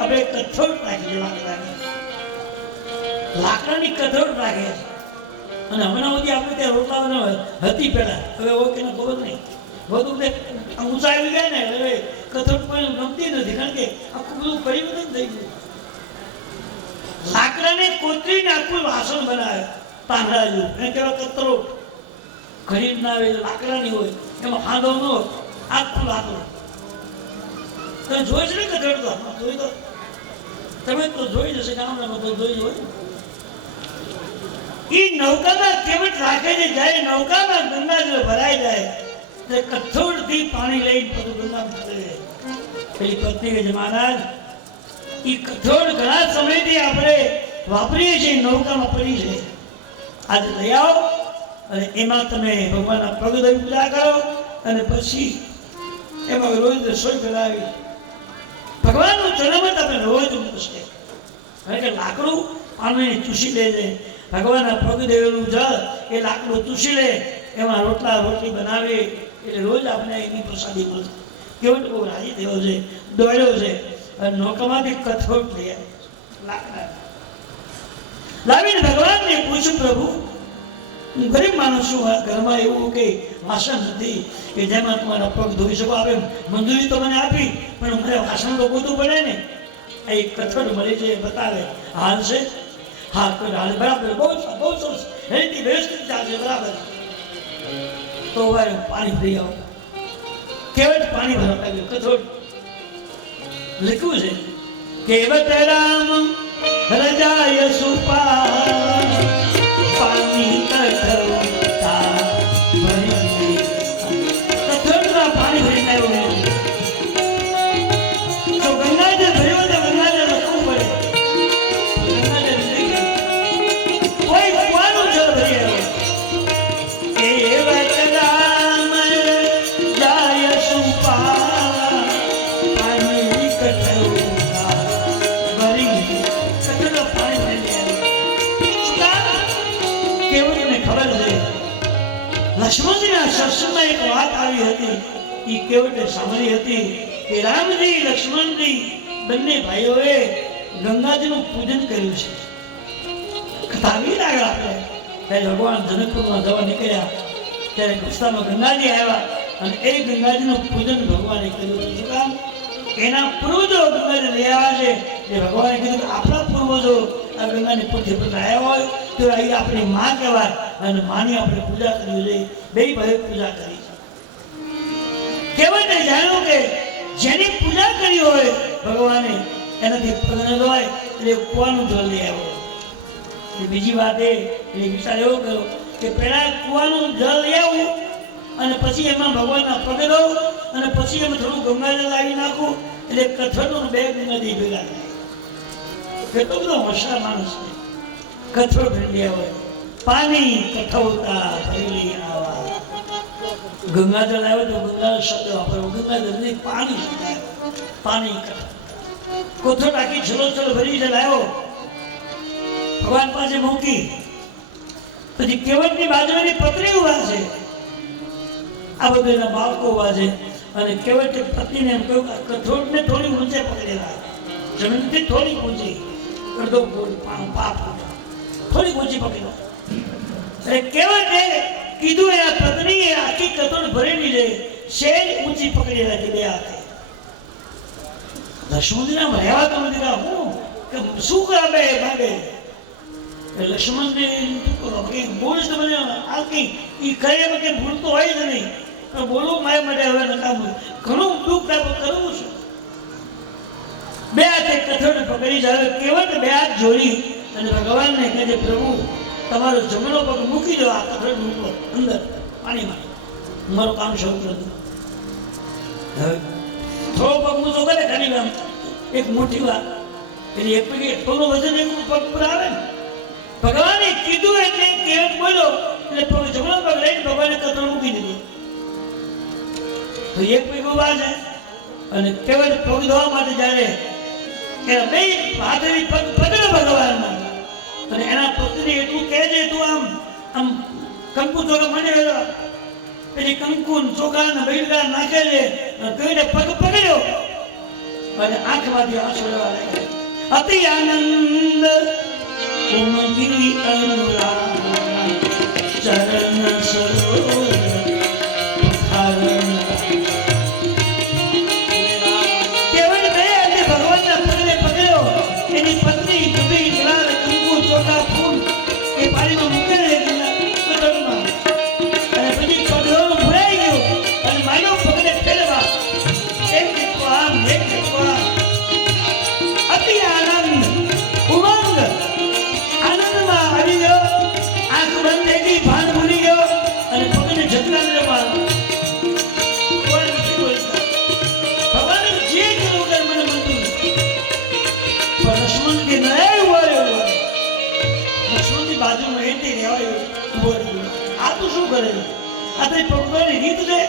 આપણે કથોટ રાખી લાકડાની કથોટ રાખે અને હમણાં સુધી આપણે ત્યાં રોટલા હતી પહેલા, હવે ઓકે ને ખબર નહીં બધું ઊંચા આવી ગયા ને હવે કથોટ કોઈ ગમતી નથી, કારણ કે આખું બધું પરિવર્તન થઈ ગયું. લાકડાને કોતરીને આખું વાસણ બનાવે પાંદડા જેવું, એને કહેવાય કથરોટ. ખરીદ ના આવે લાકડાની હોય, એમાં ફાંદો ન હોય, આખું લાકડું. તમે જોઈ છે ને કથોટ? તો જોઈ તો તમે તો જોઈ જશે, ગામડામાં તો જોઈ હોય. એ નૌકામાં કેવટ રાખે છે, જ્યારે નૌકામાં ગંગાજળ ભરાઈ જાય તે કથોળથી પાણી લઈને બધું ગંગામાં ચલે. પેલી પત્ની કે મહારાજ એ કથોળ ઘણા સમયથી આપણે વાપરીએ છીએ, નૌકામાં પડી છે, આજે લઈ આવો અને એમાં તમે ભગવાનના પગ ધોઈ પૂજા કરો અને પછી એમાં રોજ રસોઈ કરાવી. ભગવાનનું જન્મ તમે રોજ મૂકશે, કારણ કે લાકડું પાણીને ચૂસી લે છે. ભગવાનના પગ દેવેલું જળ એ લાકડું ચૂસી લે, એમાં રોટલા રોટલી બનાવે, એટલે રોજ આપણે એની પ્રસાદી મળે. કેવો બહુ રાજી થયો છે, દોડ્યો છે અને નૌકામાંથી કથોટ લઈ લાકડા લાવીને ભગવાનને પૂછ્યું, પ્રભુ હું ગરીબ માણસ છું, ઘરમાં એવું કે વાસણ નથી કે જેમાં તમારા પગ ધોઈ શકો. આવે મંજૂરી તો મને આપી, પણ મારે વાસણ તો ગોતું પડે ને. આ એક કથોટ મળે છે, બતાવે હાલ છે. હા હાલ બરાબર, બહુ સરસ, એની વ્યવસ્થિત ચાલશે બરાબર. તો પાણી ભરી આવો. કેવટ પાણી ભરવા લાગ્યું. કથોટ લખ્યું છે કેવટ રામ રજાય સુપા પાણી કઠોળતા ભરી. કથોળમાં પાણી ભરીને આવ્યો. તો ગંગાજળ ભર્યો તો ગંગાજળ લખવું પડે. ગંગાજળ લઈ ગયું, કોઈ ભગવાનનું જળ ભરી આવ્યો. કેવટ રામ જાય સુપા પાણી કઠોળતા ભરી. કઠોળમાં પાણી ભરી આવ્યો. કેવટને ખબર છે લક્ષ્મણજીના સત્સંગમાં એક વાત આવી હતી, એ કેવટે સાંભળી હતી કે રામજી લક્ષ્મણજી બંને ભાઈઓએ ગંગાજીનું પૂજન કર્યું છે. કથા આવી આગળ આપણે ત્યારે ભગવાન જનકપુરમાં જવા નીકળ્યા ત્યારે રસ્તામાં ગંગાજી આવ્યા અને એ ગંગાજીનું પૂજન ભગવાને કર્યું. શું કામ? એના પૂર્વજો ગંગાજી લઈ આવ્યા છે. એ ભગવાને કીધું કે આપણા પૂર્વજો આ ગંગાની પૃથ્વી પર આવ્યા હોય તો અહીં આપણી માં કહેવાય અને માની આપણે પૂજા કરવી જોઈએ. બે ભાઈ પૂજા કરી. કેવટે જાણ્યું કે જેની પૂજા કરી હોય ભગવાને એનાથી પગ ન ધોવાય, એટલે કુવાનું જળ લઈ આવ્યો. બીજી વાત એ વિચાર એવો કર્યો કે પહેલા કુવાનું જળ લઈ આવું અને પછી એમાં ભગવાનના પગ ધોઉં અને પછી એમાં થોડું ગંગાજળ લાવી નાખું, એટલે કથોળનું બે ગંગાજી ભેગા થાય. કેટલો બધો હોશિયાર માણસ છે. કથોળ ભરી હોય, પાણી કઠોળતા ભરી આવા. ગંગાજળ આવ્યો તો ગંગાજળ શબ્દ વાપરવો. ગંગાજળ નહીં, પાણી શબ્દ આવ્યો. પાણી કોથોટ આખી છલોછલ ભરી છે લાવ્યો, ભગવાન પાસે મૂકી. પછી કેવટની બાજુની પત્ની ઉભા છે, આ બધું એના બાળકો ઉભા છે અને કેવટે પત્નીને એમ કહ્યું કથોટને થોડી ઊંચે પકડેલા, જમીનથી થોડી ઊંચી અડધો પાપ થોડી ઊંચી પકડેલા. એટલે કેવટે કીધું એના પત્નીએ આખી કથોટ ભરી લીધે, શેર ઊંચી પકડી રાખી બે હાથે. લક્ષ્મણજીના ભર્યા તો નથી હું કે શું કરે બે ભાગે. લક્ષ્મણજી બોલ તો મને આ કઈ એ કહે કે ભૂલ તો હોય જ નહીં, પણ બોલવું મારા માટે હવે નકામું, ઘણું દુઃખ કરવું છું. બે હાથે કથોટ પકડી જાય. કેવટ બે હાથ જોડી અને ભગવાનને કહે છે પ્રભુ તમારો જમણો પગ મૂકી દો આ કથોટ ઉપર અંદર પાણીમાં, મારું કામ શરૂ કરી દો. હવે થોડો પગ મૂકો કરે ખાલી આમ એક મોટી વાત, એટલે એક પૈકી પગનું વજન એક પગ પર આવે ને. ભગવાને કીધું એટલે કેવટ બોલ્યો એટલે પગ જમણો પગ લઈને ભગવાને કથોળ મૂકી દીધી. તો એક પૈકી ઉભા છે અને કેવટ પગ ધોવા માટે જ્યારે એના બે હાથેથી પગ પકડ્યો ભગવાનમાં અને એના પત્ની એટલું કહે છે તું આમ આમ કંકુ ચોખા મને પછી કંકુ ચોખા ને બૈરકા નાખે છે, કેવટે પગ પકડ્યો અને આંખમાંથી આંસુ વહેવા લાગ્યા. અતિ આનંદ ઉમંગી અનુરાગ ચરણ સરોવર પખારણ. કેવળ બે હાથે ભગવાનના પગને પકડ્યો. એની પત્ની દૂધી ગુલાલ કંકુ ચોખા ફૂલ એ પાણીમાં મૂકેલા કટોરમાં અને પછી પગલોનું ભરાઈ ગયું અને માનવ પગને ફેરવા એક ઝટકો આમ એક ઝટકો આમ. અતિ આનંદ ઉમંગ આનંદમાં આવી ગયો. આંખ બંધ થઈ ગઈ, ભાન ભૂલી ગયો અને પગને ઝટકા લેવા ભગવાને જે કર્યું કર મને મળતું પણ લક્ષ્મણ કે નહીં ઉભો રહ્યો. લક્ષ્મણની બાજુમાં એથી રહેવાયો ઉભો રહ્યો. આ તું શું કરે? આ તો પગની રીત છે.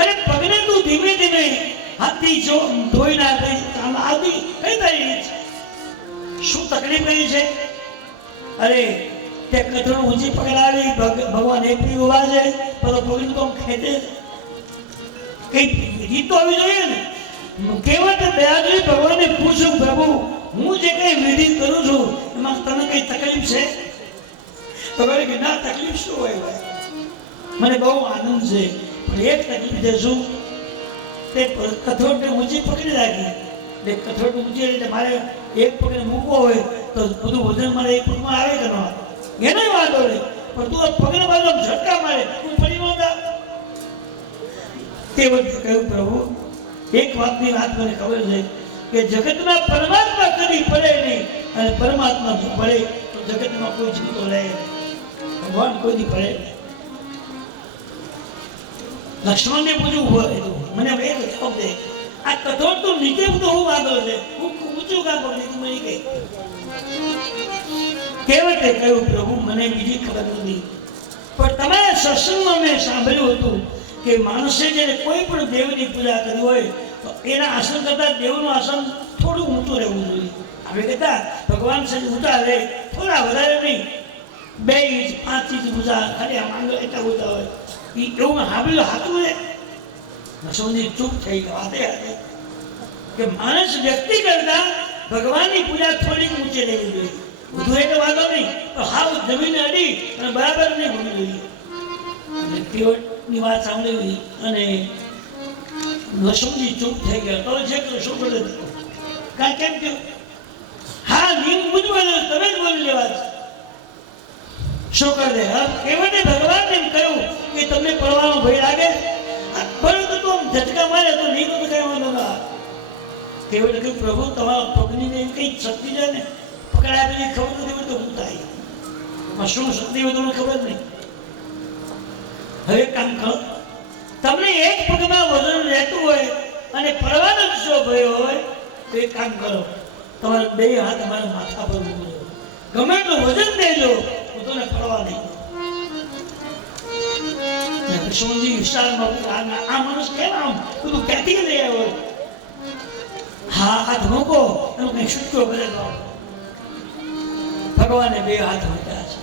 અરે પગને તું ધીમે ધીમે હાથથી જો ધોઈ નાખે આમ આવી કઈ તારી રીત છે? શું તકલીફ કઈ છે? અરે તે કથળું ઊંચી પકડાવી ભગવાન એક પી ઉભા છે પણ પગનું તો ખેંચે કઈ રીત તો આવી જોઈએ ને. કેવટ દયાળુ ભગવાને પૂછ્યું, પ્રભુ હું જે કઈ વિધિ કરું છું એમાં તને કઈ તકલીફ છે? ભગવાને કે ના, તકલીફ શું હોય ભાઈ, મને બહુ આનંદ છે પણ એક તકલીફ છે. શું? તે કથોળને ઊંચી પકડી રાખી. એટલે કથોળ ઊંચી એટલે મારે એક પગને મૂકવો હોય તો બધું વજન મારે એક પગમાં આવે કે ન આવે એનો વાંધો નહીં, પણ તું આ પગને બાજુ ઝટકા મારે તું પડી નહોતા. તે વખતે કહ્યું, પ્રભુ એક વાતની વાત મને ખબર છે કે જગતમાં પરમાત્મા કદી પડે નહીં અને પરમાત્મા જો પડે તો જગતમાં કોઈ જીવતો રહે નહીં. ભગવાન કોઈ દી પડે નહીં. લક્ષ્મણને પૂછ્યું હોય મને એક જવાબ દે, આ કઠોળ તો નીચે બધું હું વાંધો છે, હું ઊંચું કામ કરું તું મને કઈ. કેવટે કહ્યું, પ્રભુ મને બીજી ખબર નથી પણ તમારા સત્સંગમાં મેં સાંભળ્યું હતું કે માણસે જ્યારે કોઈ પણ દેવની પૂજા કરી હોય તો એના આસન કરતા દેવનું આસન થોડું ઊંચું રહેવું જોઈએ. આપણે કહેતા ભગવાન છે ઊંચા રહે, થોડા વધારે નહીં, 2 ઇંચ 5 ઇંચ ઊંચા, ખાલી આમ આંગળ એટલા ઊંચા હોય. એવું સાંભળ્યું હાથું ને લક્ષ્મણજી ચૂપ થઈ ગયા. હાથે હાથે કે માણસ વ્યક્તિ કરતા ભગવાનની પૂજા થોડીક ઊંચી રહેવી જોઈએ. વધુ એટલે વાંધો નહીં તો હાવ જમીને અડી અને બરાબર નહીં હોવી જોઈએ. અને કેવટની વાત સાંભળી અને લક્ષ્મણજી ચૂપ થઈ ગયા. તો છે કે શું કરે કાંઈ કેમ થયું? હા નીમ બુજવાનું તમે જ બોલી લેવા છે. શું કરે? કેવટે ભગવાનને એમ કહ્યું કે તમને પડવાનો ભય લાગે પરંતુ તો ઝટકા મારે તો નહીં તો કઈ વાંધો ના. કેવટે કહ્યું, પ્રભુ તમારા પગની કઈ શક્તિ છે ને પકડાય પછી ખબર નથી હોય તો હું થાય શું શક્તિ હોય તમને ખબર નહીં. હવે કામ કરો, તમને એક પગમાં વજન રહેતું હોય અને પડવાનો જો ભય હોય તો એક કામ કરો, તમારા 2 હાથ મારા માથા પર મૂકજો, ગમે એટલું વજન દેજો હું તમને પડવા નહીં. કૃષ્ણજી વિશાળમાં આ માણસ કેમ આમ બધું ક્યાંથી લઈ આવ્યો? હા હાથ મૂકો એનું કઈ છૂટકો કરે તો ભગવાને 2 હાથ મૂક્યા છે.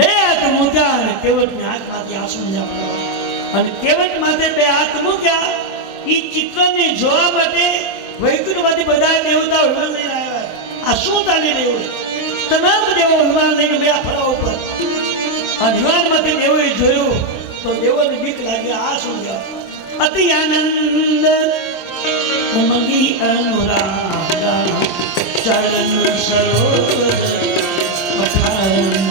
2 હાથ મૂક્યા અને કેવટની આંખમાંથી આંસુ પડ્યા અને કેવટ માથે 2 હાથ મૂક્યા. એ ચિત્રને જોવા માટે વૈકુંઠમાંથી બધા દેવતાઓ વિમાન લઈને આવ્યા. આ શું ચાલી રહ્યું છે? તમામ દેવો વિમાન લઈને ગયા ફળા ઉપર અને વિમાનમાંથી દેવોએ જોયું તો દેવોને બીક લાગી. આ શું છે? અતિ આનંદ ઉમંગી અનુરાગ ચરણ સરોવર પખારણ.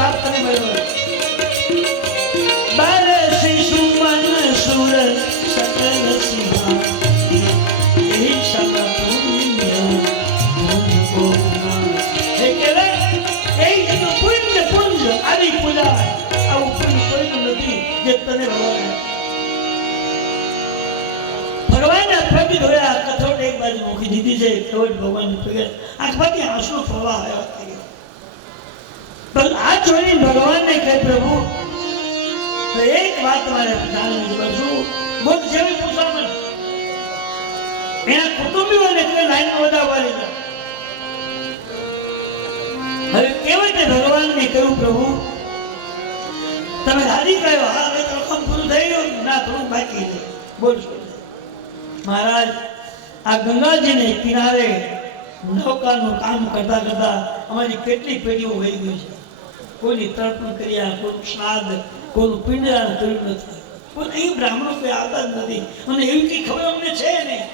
લાભ તમે મળ્યો. જે તને ભગવાન પગ ધોયા, કથોટ એક બાજુ મૂકી દીધી છે, કેવટ ભગવાન આંખમાંથી આંસુ ફરવા આવ્યા. પણ આ જોઈને ભગવાનને કહે, પ્રભુ તો એક વાત મારે જાણવી છું. બોલ જેવી પૂછવા એના કુટુંબીઓને લાઈનમાં વધારવા લીધા. હવે કેવટે ભગવાનને કહ્યું, પ્રભુ તમે રાજી કહ્યો, હા હવે તો રકમ પૂરું થઈ ગયું, ના થોડું બાકી છે. બોલ શું? મહારાજ આ ગંગાજીને કિનારે નૌકાનું કામ કરતા કરતા અમારી કેટલી પેઢીઓ વહી ગઈ છે. કોઈની તર્પણ કર્યા, કોઈનું શ્રાદ્ધ, કોઈનું પિંડદાન કર્યું નથી. પણ અહીં બ્રાહ્મણો કોઈ આવતા જ નથી અને એવી કઈ ખબર અમને છે નહીં.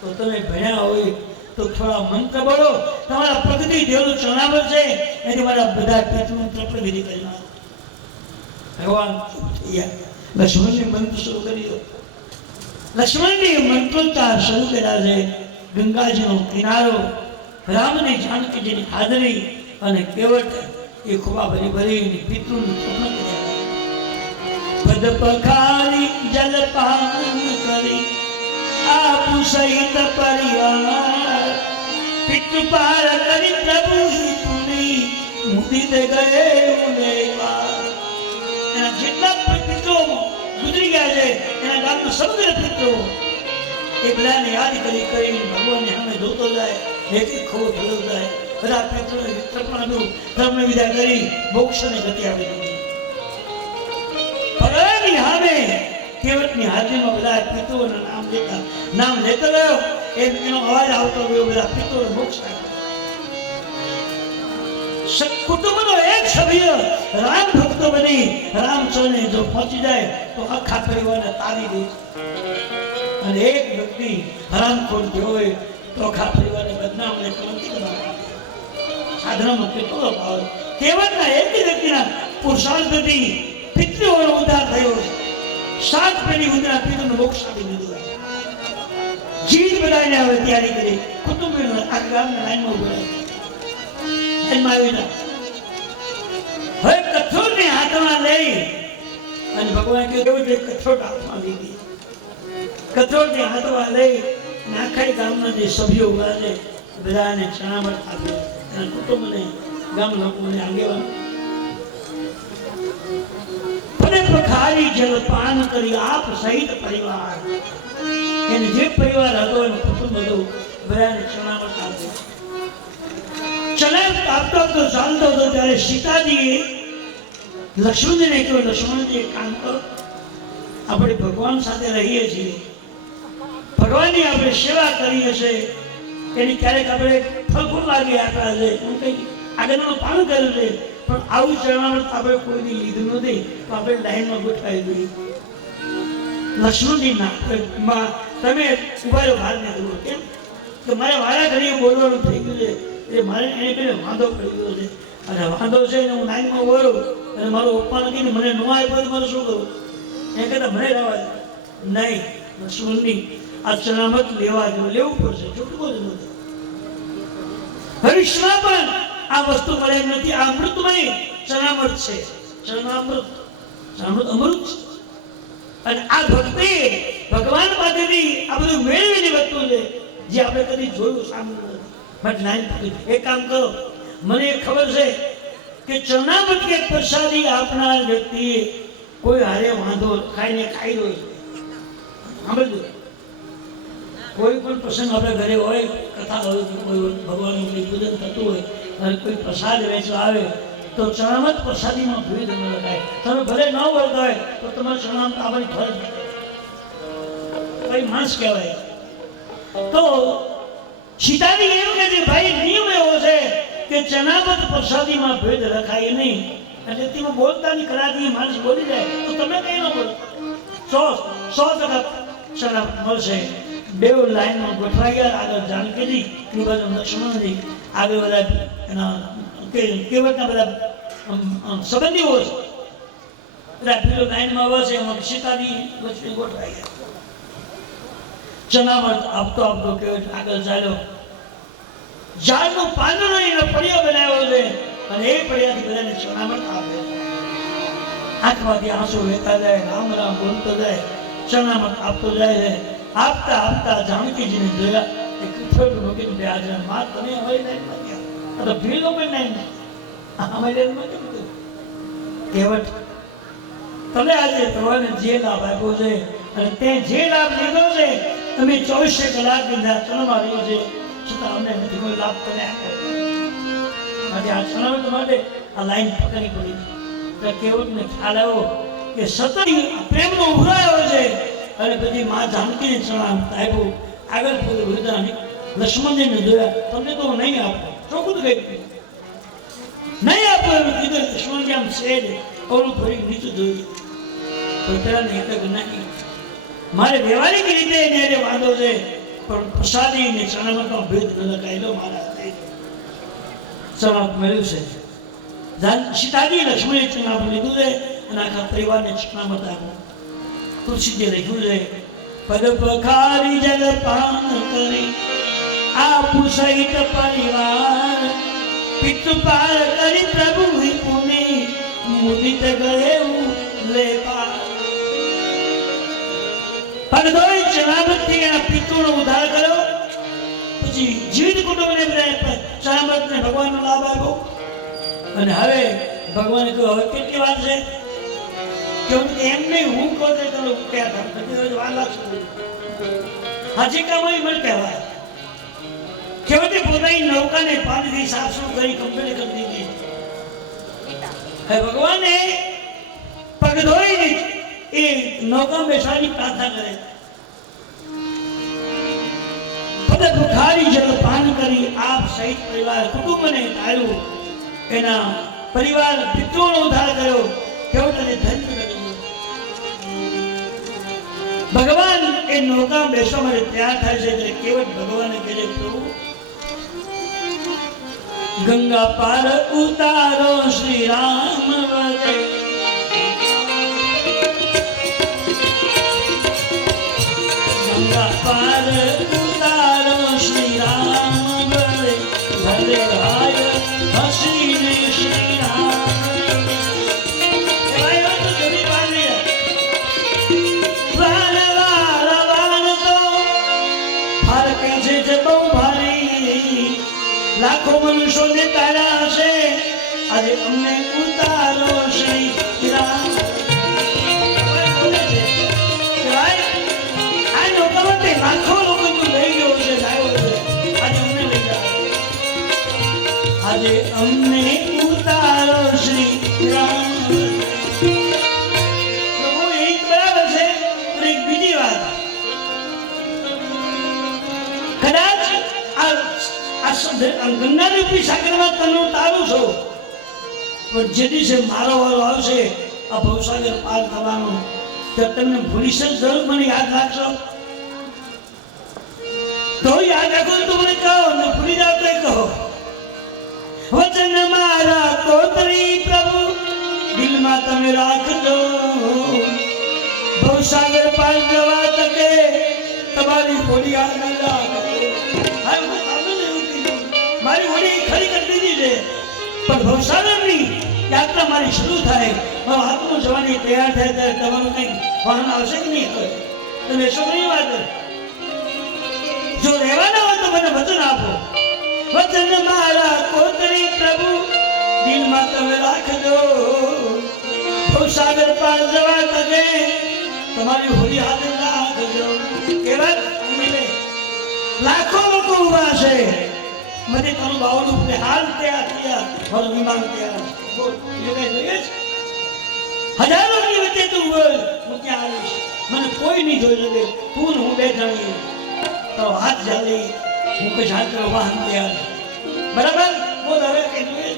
તો તમે ભણ્યા હોય તો થોડા મંત્ર બોલો. તમારા પગથી જેવું ચણાવર છે એથી મારા બધા પિતૃનું તર્પણ વિધિ કરી નાખો. ભગવાન લક્ષ્મણને મંત્ર શરૂ કરી દો. લક્ષ્મણની મંત્રોચ્ચાર શરૂ કર્યા છે. ગંગાજીનો કિનારો, રામની જાનકીજીની હાજરી અને કેવટ એ ખુબા ભરી ભરી પિતૃનું તર્પણ કર્યા. પદ પખારી જલપાન કરી આપુ સહિત પરિવાર પિતૃપાર કરી પ્રભુ હિતુની મુદિત ગયે ઉલેવા. એના જેટલા પિતૃઓ ગુજરી ગયા છે, એના ગામના સમગ્ર પિતૃઓ એ બધાને યાદ કરી કરીને ભગવાનને સામે જોતો જાય, એક એક ખોવો થતો જાય. બધા પિતૃઓને તર્પણ આપ્યું, ધર્મ વિદ્યા કરી મોક્ષને ગતિ આપી દીધી. ભગવાનની સામે કેવટની હાજરીમાં બધા પિતૃઓના નામ લેતો ગયો. એનો અવાજ આવતો ગયો, બધા પિતૃઓને મોક્ષ આપ્યો. કુટુંબનો એક સભ્ય રામ ભક્ત બની રામચરણે જો પહોંચી જાય તો આખા પરિવારને તારી દે. અને એક વ્યક્તિ હરામખોર થયો હોય તો આખા પરિવારને બદનામ અને કલંકિત બનાવે. સાધનામાં કેટલો ભાવ. કેવટના એક વ્યક્તિના પુરુષાર્થથી પિતૃઓનો ઉદ્ધાર થયો. 7 પેઢી સુધીના પિતૃને મોક્ષ આપી દીધું. જીત બધાને હવે તૈયારી કરી. કુટુંબીઓ આ ગામના લાઈનમાં ઉભા હવે કઠોળને હાથમાં લઈ અને ભગવાન કહ્યું કે કઠોળ હાથમાં લીધી. કઠોળને હાથમાં લઈ અને આખા ગામના જે સભ્યો ઉભા છે બધાને ચણામણ આપ્યો. એના કુટુંબને, ગામ લોકોને આગેવાન પદે પખારી જલપાન કરી આપ સહિત પરિવાર. એને જે પરિવાર હતો એનું કુટુંબ હતું બધાને ચણામણ આપ્યો. ચણા આપતો હતો, ચાલતો હતો ત્યારે સીતાજીએ લક્ષ્મણજીને કહ્યું, લક્ષ્મણજી એક કામ કરો, આપણે ભગવાન સાથે રહીએ છીએ, ભગવાનની આપણે સેવા કરીએ છીએ, એની ક્યારેક આપણે ફળ લાગી આપ્યા છે, એમ કંઈ આગળનું પાન કર્યું છે, પણ આવું ચરણામૃત આપણે કોઈની લીધું નથી, તો આપણે લાઈનમાં ગોઠવાઈ દઈએ. લક્ષ્મણજી ના, તમે ઉભા રહ્યો, બહાર નીકળો. કેમ કે મારે વારા ઘડીએ બોલવાનું થઈ ગયું છે. એ મારે એને પેલે વાંધો પડી ગયો છે અને વાંધો છે ને હું લાઈનમાં બોલું અને મારો પપ્પા નથી ને મને ન આપ્યો તો મારે શું કરું? એ કહેતા મને રહેવા દે. નહીં, લક્ષ્મણની આ ચરણામૃત લેવા જો લેવું પડશે, છૂટકો જ નથી. ભવિષ્યમાં પણ આ વસ્તુ મળે એમ નથી. આ અમૃતમય ચરણામૃત છે. ચરણામૃત અમૃત છે. અને આ ભક્તિ ભગવાન પાસેથી આ બધું મેળવેલી વસ્તુ છે જે આપણે કદી જોયું સાંભળ્યું નથી. એક કામ કરો, મને ખબર છે કે ચરણામૃત કે પ્રસાદી આપનાર વ્યક્તિએ કોઈ હારે વાંધો ખાઈને ખાઈ હોય. સાંભળજો, કોઈ પણ પ્રસંગ આપણે ઘરે હોય, કથા હોય, કોઈ ભગવાનનું કોઈ પૂજન થતું હોય અને કોઈ પ્રસાદ વેચવા આવે તો ચરણામૃત પ્રસાદીમાં ભેદ ન લખાય. તમે ભલે ન બોલતા હોય તો તમારે ચરણામૃત આપવાની ફરજ કઈ માણસ કહેવાય. તો સીતાજી એમ કહે છે, ભાઈ નિયમ એવો છે કે ચરણામૃત પ્રસાદીમાં ભેદ રખાય નહીં. એટલે તેમાં બોલતાની કરાતી માણસ બોલી જાય તો તમે કઈ ન બોલો. 100% ચરણામૃત મળશે. બે લાઈનમાં ગોઠવાઈ ગયા. આગળ જાનકીજી, લક્ષ્મણજી, આગળ બધા એના કેવટના બધા સંબંધીઓ છે, બધા પેલો લાઈનમાં આવે છે. એમાં સીતાજી લક્ષ્મી ગોઠવાઈ ગયા. ચરણામૃત આપતો આપતો કેવટ આગળ ચાલ્યો. ઝાડનો પાંદડો એનો પડિયો બનાવ્યો છે અને એ પડિયાથી બધાને ચરણામૃત આપે છે. આંખમાંથી આંસુ વહેતા જાય, રામ રામ બોલતો જાય, ચરણામત આપતો જાય છે. આપતા આપતા જાનકીજીને જોયા એ કઠોળ મૂકીને બે હાજર માં તને અમારી લાઈનમાં ગયા, તો ભીડ લોકો નહીં અમારી લાઈનમાં કેમ કર્યું? કહેવત તને આજે ભગવાને જે લાભ આપ્યો છે અને તે જે લાભ લીધો છે, તમે 24 કલાકની અંદર ચરણમાં રહ્યો છે, છતાં અમને નથી કોઈ લાભ તને આપ્યો. માટે આ ચરણમાં માટે આ લાઈન પકડી પડી છે. કહેવતને ખ્યાલ આવ્યો કે સતત પ્રેમનો ઉભરાયો છે અને પછી માં જાનકીને ચરણામત આપ્યું. આગળ પૂરું વિધાન લક્ષ્મણજીને જોયા, તમને તો નહીં આપો, ચોખ્ખું કહી નહીં આપો એમ કીધું. લક્ષ્મણજી આમ છે જ ઓલું ફરી નીચું જોયું, પોતાને એક નાખી. મારે વ્યવહારિક રીતે એને વાંધો છે, પણ પ્રસાદી ને ચરણામતનો ભેદ ન લગાયેલો મારા હાથે ચરણામત મળ્યું છે. સીતાજી લક્ષ્મણે ચરણામત લીધું છે અને આખા પરિવારને ચરણામત આપ્યું. તુલસીજી લખ્યું છે, પદ પખારી જલ પાન કરી આપું સહિત પરિવાર, પિતૃપાર કરી પ્રભુ પુને મુદિત ગયે લે પાર. પગ ધોઈ ચરણામતથી એના પિતૃનો ઉદ્ધાર કર્યો. પછી જીવિત કુટુંબને ચરણામતને ભગવાનનો લાભ આપ્યો. અને હવે ભગવાને કહ્યું, હવે કેટલી વાર છે? કેમ નહીં, હું કહું તો તમે ક્યાં થાય વાર લાગશે. હજી કામ મને કહેવાય કેવતી પોતાની નૌકાને પાણીથી સાફ કરી કમ્પ્લીટ કરી દીધી. હવે ભગવાને પગ ધોઈને એ નૌકા બેસાડી પ્રાર્થના કરે, પદ ભુખારી જલ પાન કરી આપ સહિત પરિવાર કુટુંબને ટાળ્યું, એના પરિવાર પિતૃનો ઉદ્ધાર કર્યો. કેવતને ધન્ય કર્યું. ભગવાન એ નૌકા બેસવા માટે તૈયાર થાય છે એટલે કેવટ ભગવાને કહે છે, પ્રભુ ગંગા પાર ઉતારો શ્રી રામ વદે, ગંગા પાર ઉતારો શ્રી રામ વદે, ભલે ભાઈ હસીને શ્રી રામ. લાખો મનુષ્યોને તારા છે, આજે અમને ઉતારો શ્રી રામ. આ લોકોમાં લાખો લોકો તું લઈ ગયો છે, લાવ્યો છે, આજે અમને લઈ જાઓ, આજે અમને ઉતારો શ્રી રામ. પ્રભુ એક બરાબર છે, પણ એક બીજી વાત, કદાચ ગંગારૂપી સાગરમાં તને તારું છો, પણ જે દિવસે મારો વારો આવશે આ ભવસાગર પાર થવાનો, ત્યારે તમને ભૂલી જરૂર મને યાદ રાખશો. તો યાદ રાખો તો મને કહો, ને ભૂલી જાવ તો કહો. વચન મારા કોતરી પ્રભુ દિલમાં તમે રાખજો, ભવસાગર પાર જવા તકે તમારી હોડી યાદ રાખજો. મારી હોડી ખરી કરી દીધી છે, પણ ભવસાગરની યાત્રા મારી શરૂ થાય, મારો આત્મા જવાની તૈયાર થાય ત્યારે તમારું કંઈક વાહન આવશે કે નહીં? તમે શું નહીં વાત, જો રહેવાના હોય તો મને વચન આપો. વચન મારા કોતરી પ્રભુ દિલમાં તમે રાખજો, ભવસાગર પાર જવા તકે તમારી હોડી હાથ રાખજો. કહેવાત લાખો લોકો ઉભા છે, મને તારું બાવડું હાલ તૈયાર થયા, મારું વિમાન તૈયાર. બોલ, એ કઈ જોઈએ છે? હજારોની વચ્ચે તું બોલ, હું ક્યાં આવીશ? મને કોઈ નહીં જોઈ શકે, તું ને હું બે જણી. તારો હાથ ચાલી, હું કઈ શાંતિ વાહન તૈયાર છે. બરાબર? બોલ, હવે કઈ જોઈએ?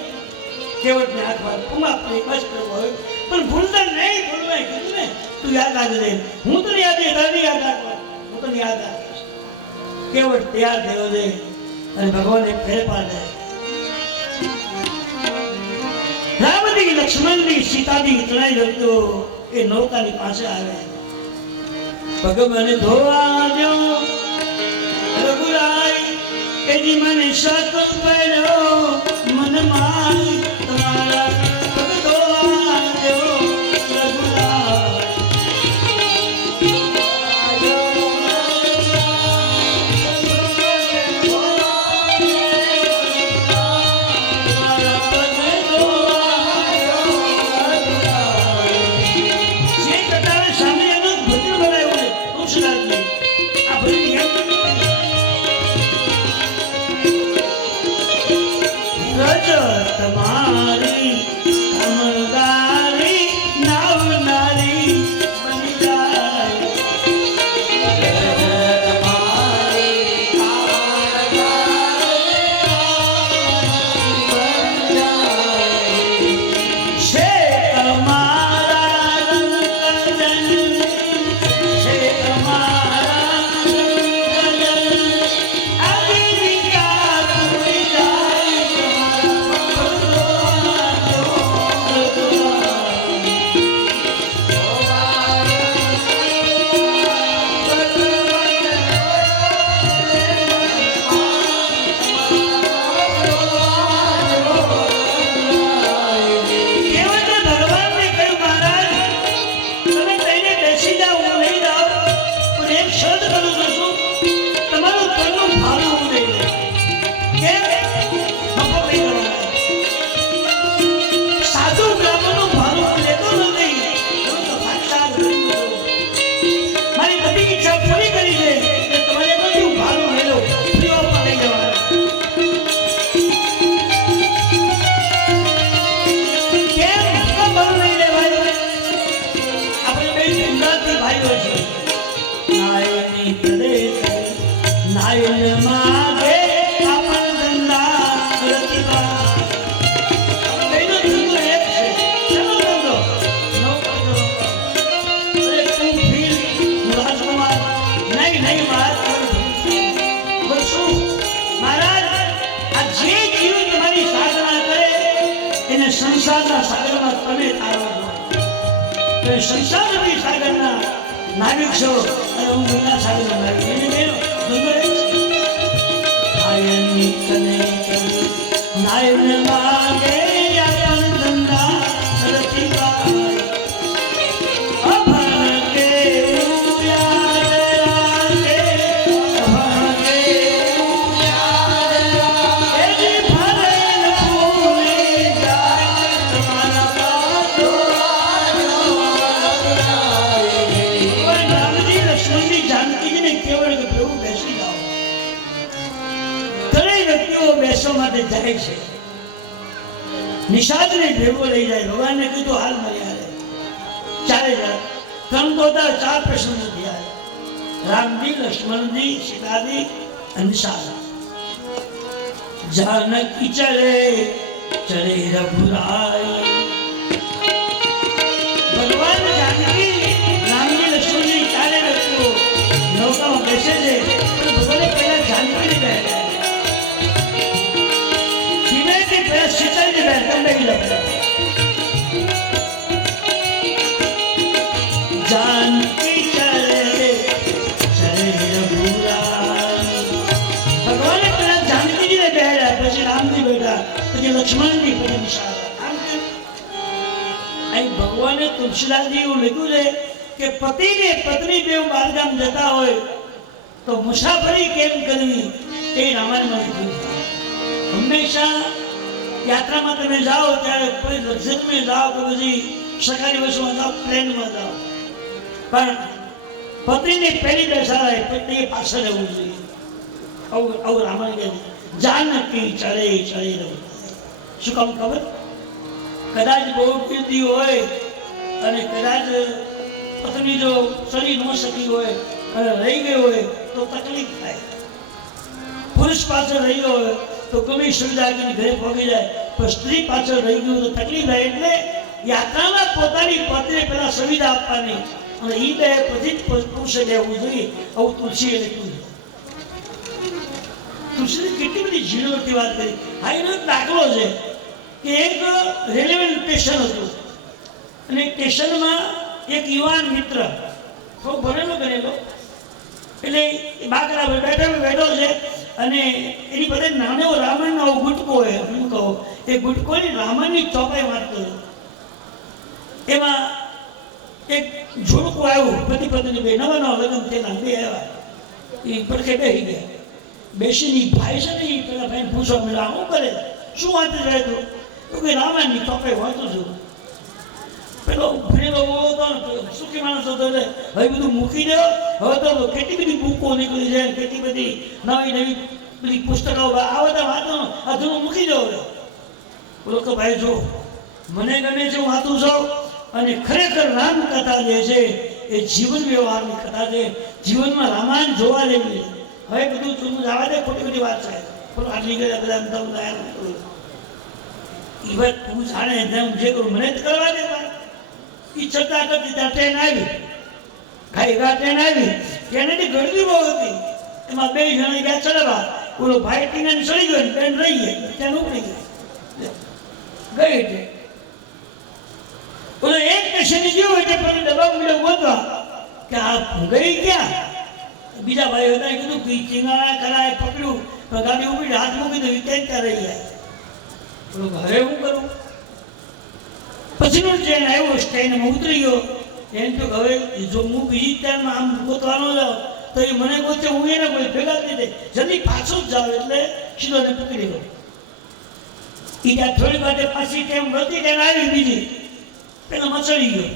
કેવટને આંખમાં કુમા પડી બસ કરવો હોય, પણ ભૂલતા નહીં, ભૂલવાય કીધું ને, તું યાદ રાખજે. હું તને યાદ નહીં રાખવા, હું તને યાદ રાખીશ. કેવટ તૈયાર થયો છે અને ભગવાને ફેર પાડે. રામજી, લક્ષ્મણજી, સીતાજી ત્રણેય ભક્તો એ નૌકાની પાસે આવે. ભગવાન ધોવા દો રઘુરાય, એની મને શક પડ્યો મનમાં તમારા. ભગ ધોવા દો એક શરત કરું છું, તમારું ઘરનું ભાડું હું દઈ દઉં. કેમ? નફો નહીં કરવાનો. સાધુ બ્રાહ્મણનું ભાડું હું લેતો નથી. હું તો સાક્ષાત ગરીબ છું. મારી બધી ઈચ્છા પૂરી કરી છે એટલે તમારે બધું ભાડું લઈ લો. ફ્રી ઓફમાં લઈ જવાના. કેમ ભાડું લઈ લેવાય? આપણે બે ગુજરાતી ભાઈઓ છે. નાયની કરે નાયન માગે આપણ ધંધા રતિબા. બેનો ધંધો એક છે. ચલો ધંધો નોકર કરો. અરે તું ફીલ રાજકુમાર નહીં વાત બોલ શું મહારાજ? આ જે જીવ તમારી સાધના કરે એને સંસારના સાગરમાં તમે તારો છો. તો સંસારની સાગરના નાવિક છો અને હું વિના સાગરના નાવિક. એને બેનો ધંધો એક છે. નાયની કને નાયન માગે આપણ ધંધા રતિબા. અભણ કે યાદ રાખે, અભણ કે યાદ રાખે. એની ભલે ન ભૂલે જાય તમારા પાછો પણ રામજી લક્ષ્મણજી જાનકીજીને કેવળ કે પ્રભુ બેસી જાઓ. ત્રણેય વ્યક્તિઓ બેસવા માટે જાય છે. નિષાદને ભેગો લઈ જાય. ભગવાનને કીધું હાલ મારી હારે ચાલે જાય. ત્રણ તો હતા, ચાર પ્રસંગ થયા. રામજી, લક્ષ્મણજી, સીતાજી અને નિષાદ. જાનકી ચલે ચલે રઘુરાય. ભગવાન જાનકી, રામજી, લક્ષ્મણજી ચારે વ્યક્તિઓ નૌકામાં બેસે છે. પણ ભગવાને પહેલા જાનકીને બેઠા. ધીમેથી પહેલા સીતાજી બેઠા. તમે લખો જાનકી ચલે ચલે રઘુરાય. ભગવાને પહેલા જાનકીજીને બેઠા, પછી રામજી બેઠા, પછી લક્ષ્મણજી, પછી નિષાદ. આમ કેમ? અહીં ભગવાને તુલસીદાસજી એવું લખ્યું છે કે પતિ ને પત્ની બેવ બહારગામ જતા હોય તો મુસાફરી કેમ કરવી તે રામાયણમાં લખ્યું છે. હંમેશા યાત્રામાં તમે જાઓ ત્યારે કોઈ લક્ઝરીમાં જાઓ કે પછી સરકારી બસમાં જાઓ, પ્લેનમાં જાઓ, પણ પત્નીને પહેલી બેસાડાય, પત્નીએ પાછળ રહેવું જોઈએ. આવું રામાયણ કહે છે. જાનકી ચલે ચલે રહું. શું કામ ખબર? કદાચ બહુ કીર્તિ હોય અને કદાચ પત્ની જો ચડી ન શકી હોય અને રહી ગઈ હોય તો તકલીફ થાય. પુરુષ પાછળ રહી ગયો હોય તો ગમે સુવિધા કરીને ઘરે પહોંચી જાય, પણ સ્ત્રી પાછળ રહી ગયું તો તકલીફ થાય. એટલે યાત્રામાં પોતાની પત્નીને પહેલા સુવિધા આપવાની અને એ બે પછી જ પુરુષે લેવું જોઈએ. આવું તુલસીએ લખ્યું છે. તુલસીએ કેટલી બધી ઝીણવટથી વાત કરી. હા, એનો એક દાખલો છે કે એક રેલવે સ્ટેશન હતું અને સ્ટેશનમાં એક યુવાન મિત્ર થોડો ભણેલો ગણેલો, એટલે બાકડા બેઠો છે અને એની બધે નાનો રામાયણનો ગુટકો હોય. હું કહું એ ગુટકોની રામાયણની ચોપાઈ વાંચતો હતો. એમાં એક જોડકું આવ્યું, પતિ પત્ની બે નવા નવા લગ્ન થયેલા બે આવ્યા. એ પડખે બેસી ગયા. બેસીને ભાઈ છે ને એ પેલા ભાઈને પૂછવા મળ્યા, શું કરે, શું વાંચી જાય તું? તો કે રામાયણની ચોપાઈ વાંચું છું. પેલો ભણેલો હતો, સુખી માણસ હતો, એટલે હવે બધું મૂકી દો. હવે તો કેટલી બધી બુકો નીકળી જાય, કેટલી બધી નવી નવી બધી પુસ્તકો આવે તો વાંચો, અધૂરું મૂકી દો. હવે બોલો કે ભાઈ જો મને ગમે છે, હું વાંચું છું અને ખરેખર રામકથા જે છે એ જીવન વ્યવહારની કથા છે. જીવનમાં રામાયણ જોવા જેવી છે. હવે બધું જૂનું જવા દે, ખોટી બધી વાત છે. પણ આટલી ગયા બધા એ વાત તું જાણે હું જે કરું મને જ કરવા દે. એ છતાં કરતી ત્યાં ટ્રેન આવી, ખાઈ ટ્રેન આવી. ટ્રેનની ગળદી બહુ હતી. એમાં બે જણા ગયા ચડવા. ઓલો ભાઈ ટીંગાને ચડી ગયો, ટ્રેન રહી ગઈ, ટ્રેન ઉપડી ગઈ ગઈ. ઓલો એક સ્ટેશને ગયો એટલે પછી દબાવ મળ્યો ગોતવા કે આ ગઈ ક્યાં. બીજા ભાઈ હતા કીધું કે ચીંગાણા કરાય પકડ્યું, પણ ગાડી ઉપડી હાથ મૂકી તો વિચારતા રહી જાય. હવે હું કરું? પછીનો ટ્રેન આવ્યો, ટ્રેનમાં ઉતરી ગયો. એમ તો હવે જો હું બીજી ટ્રેનમાં આમ ગોતવાનો જાઉં તો એ મને ગોતે, હું એને કોઈ ભેગા થઈ જાય, જલ્દી પાછો જ જાવ એટલે સીધો ને પકડી લો. એ ત્યાં થોડી વાર પાછી ટેમ વળતી ટેમ આવી બીજી પેલા મચડી ગયો.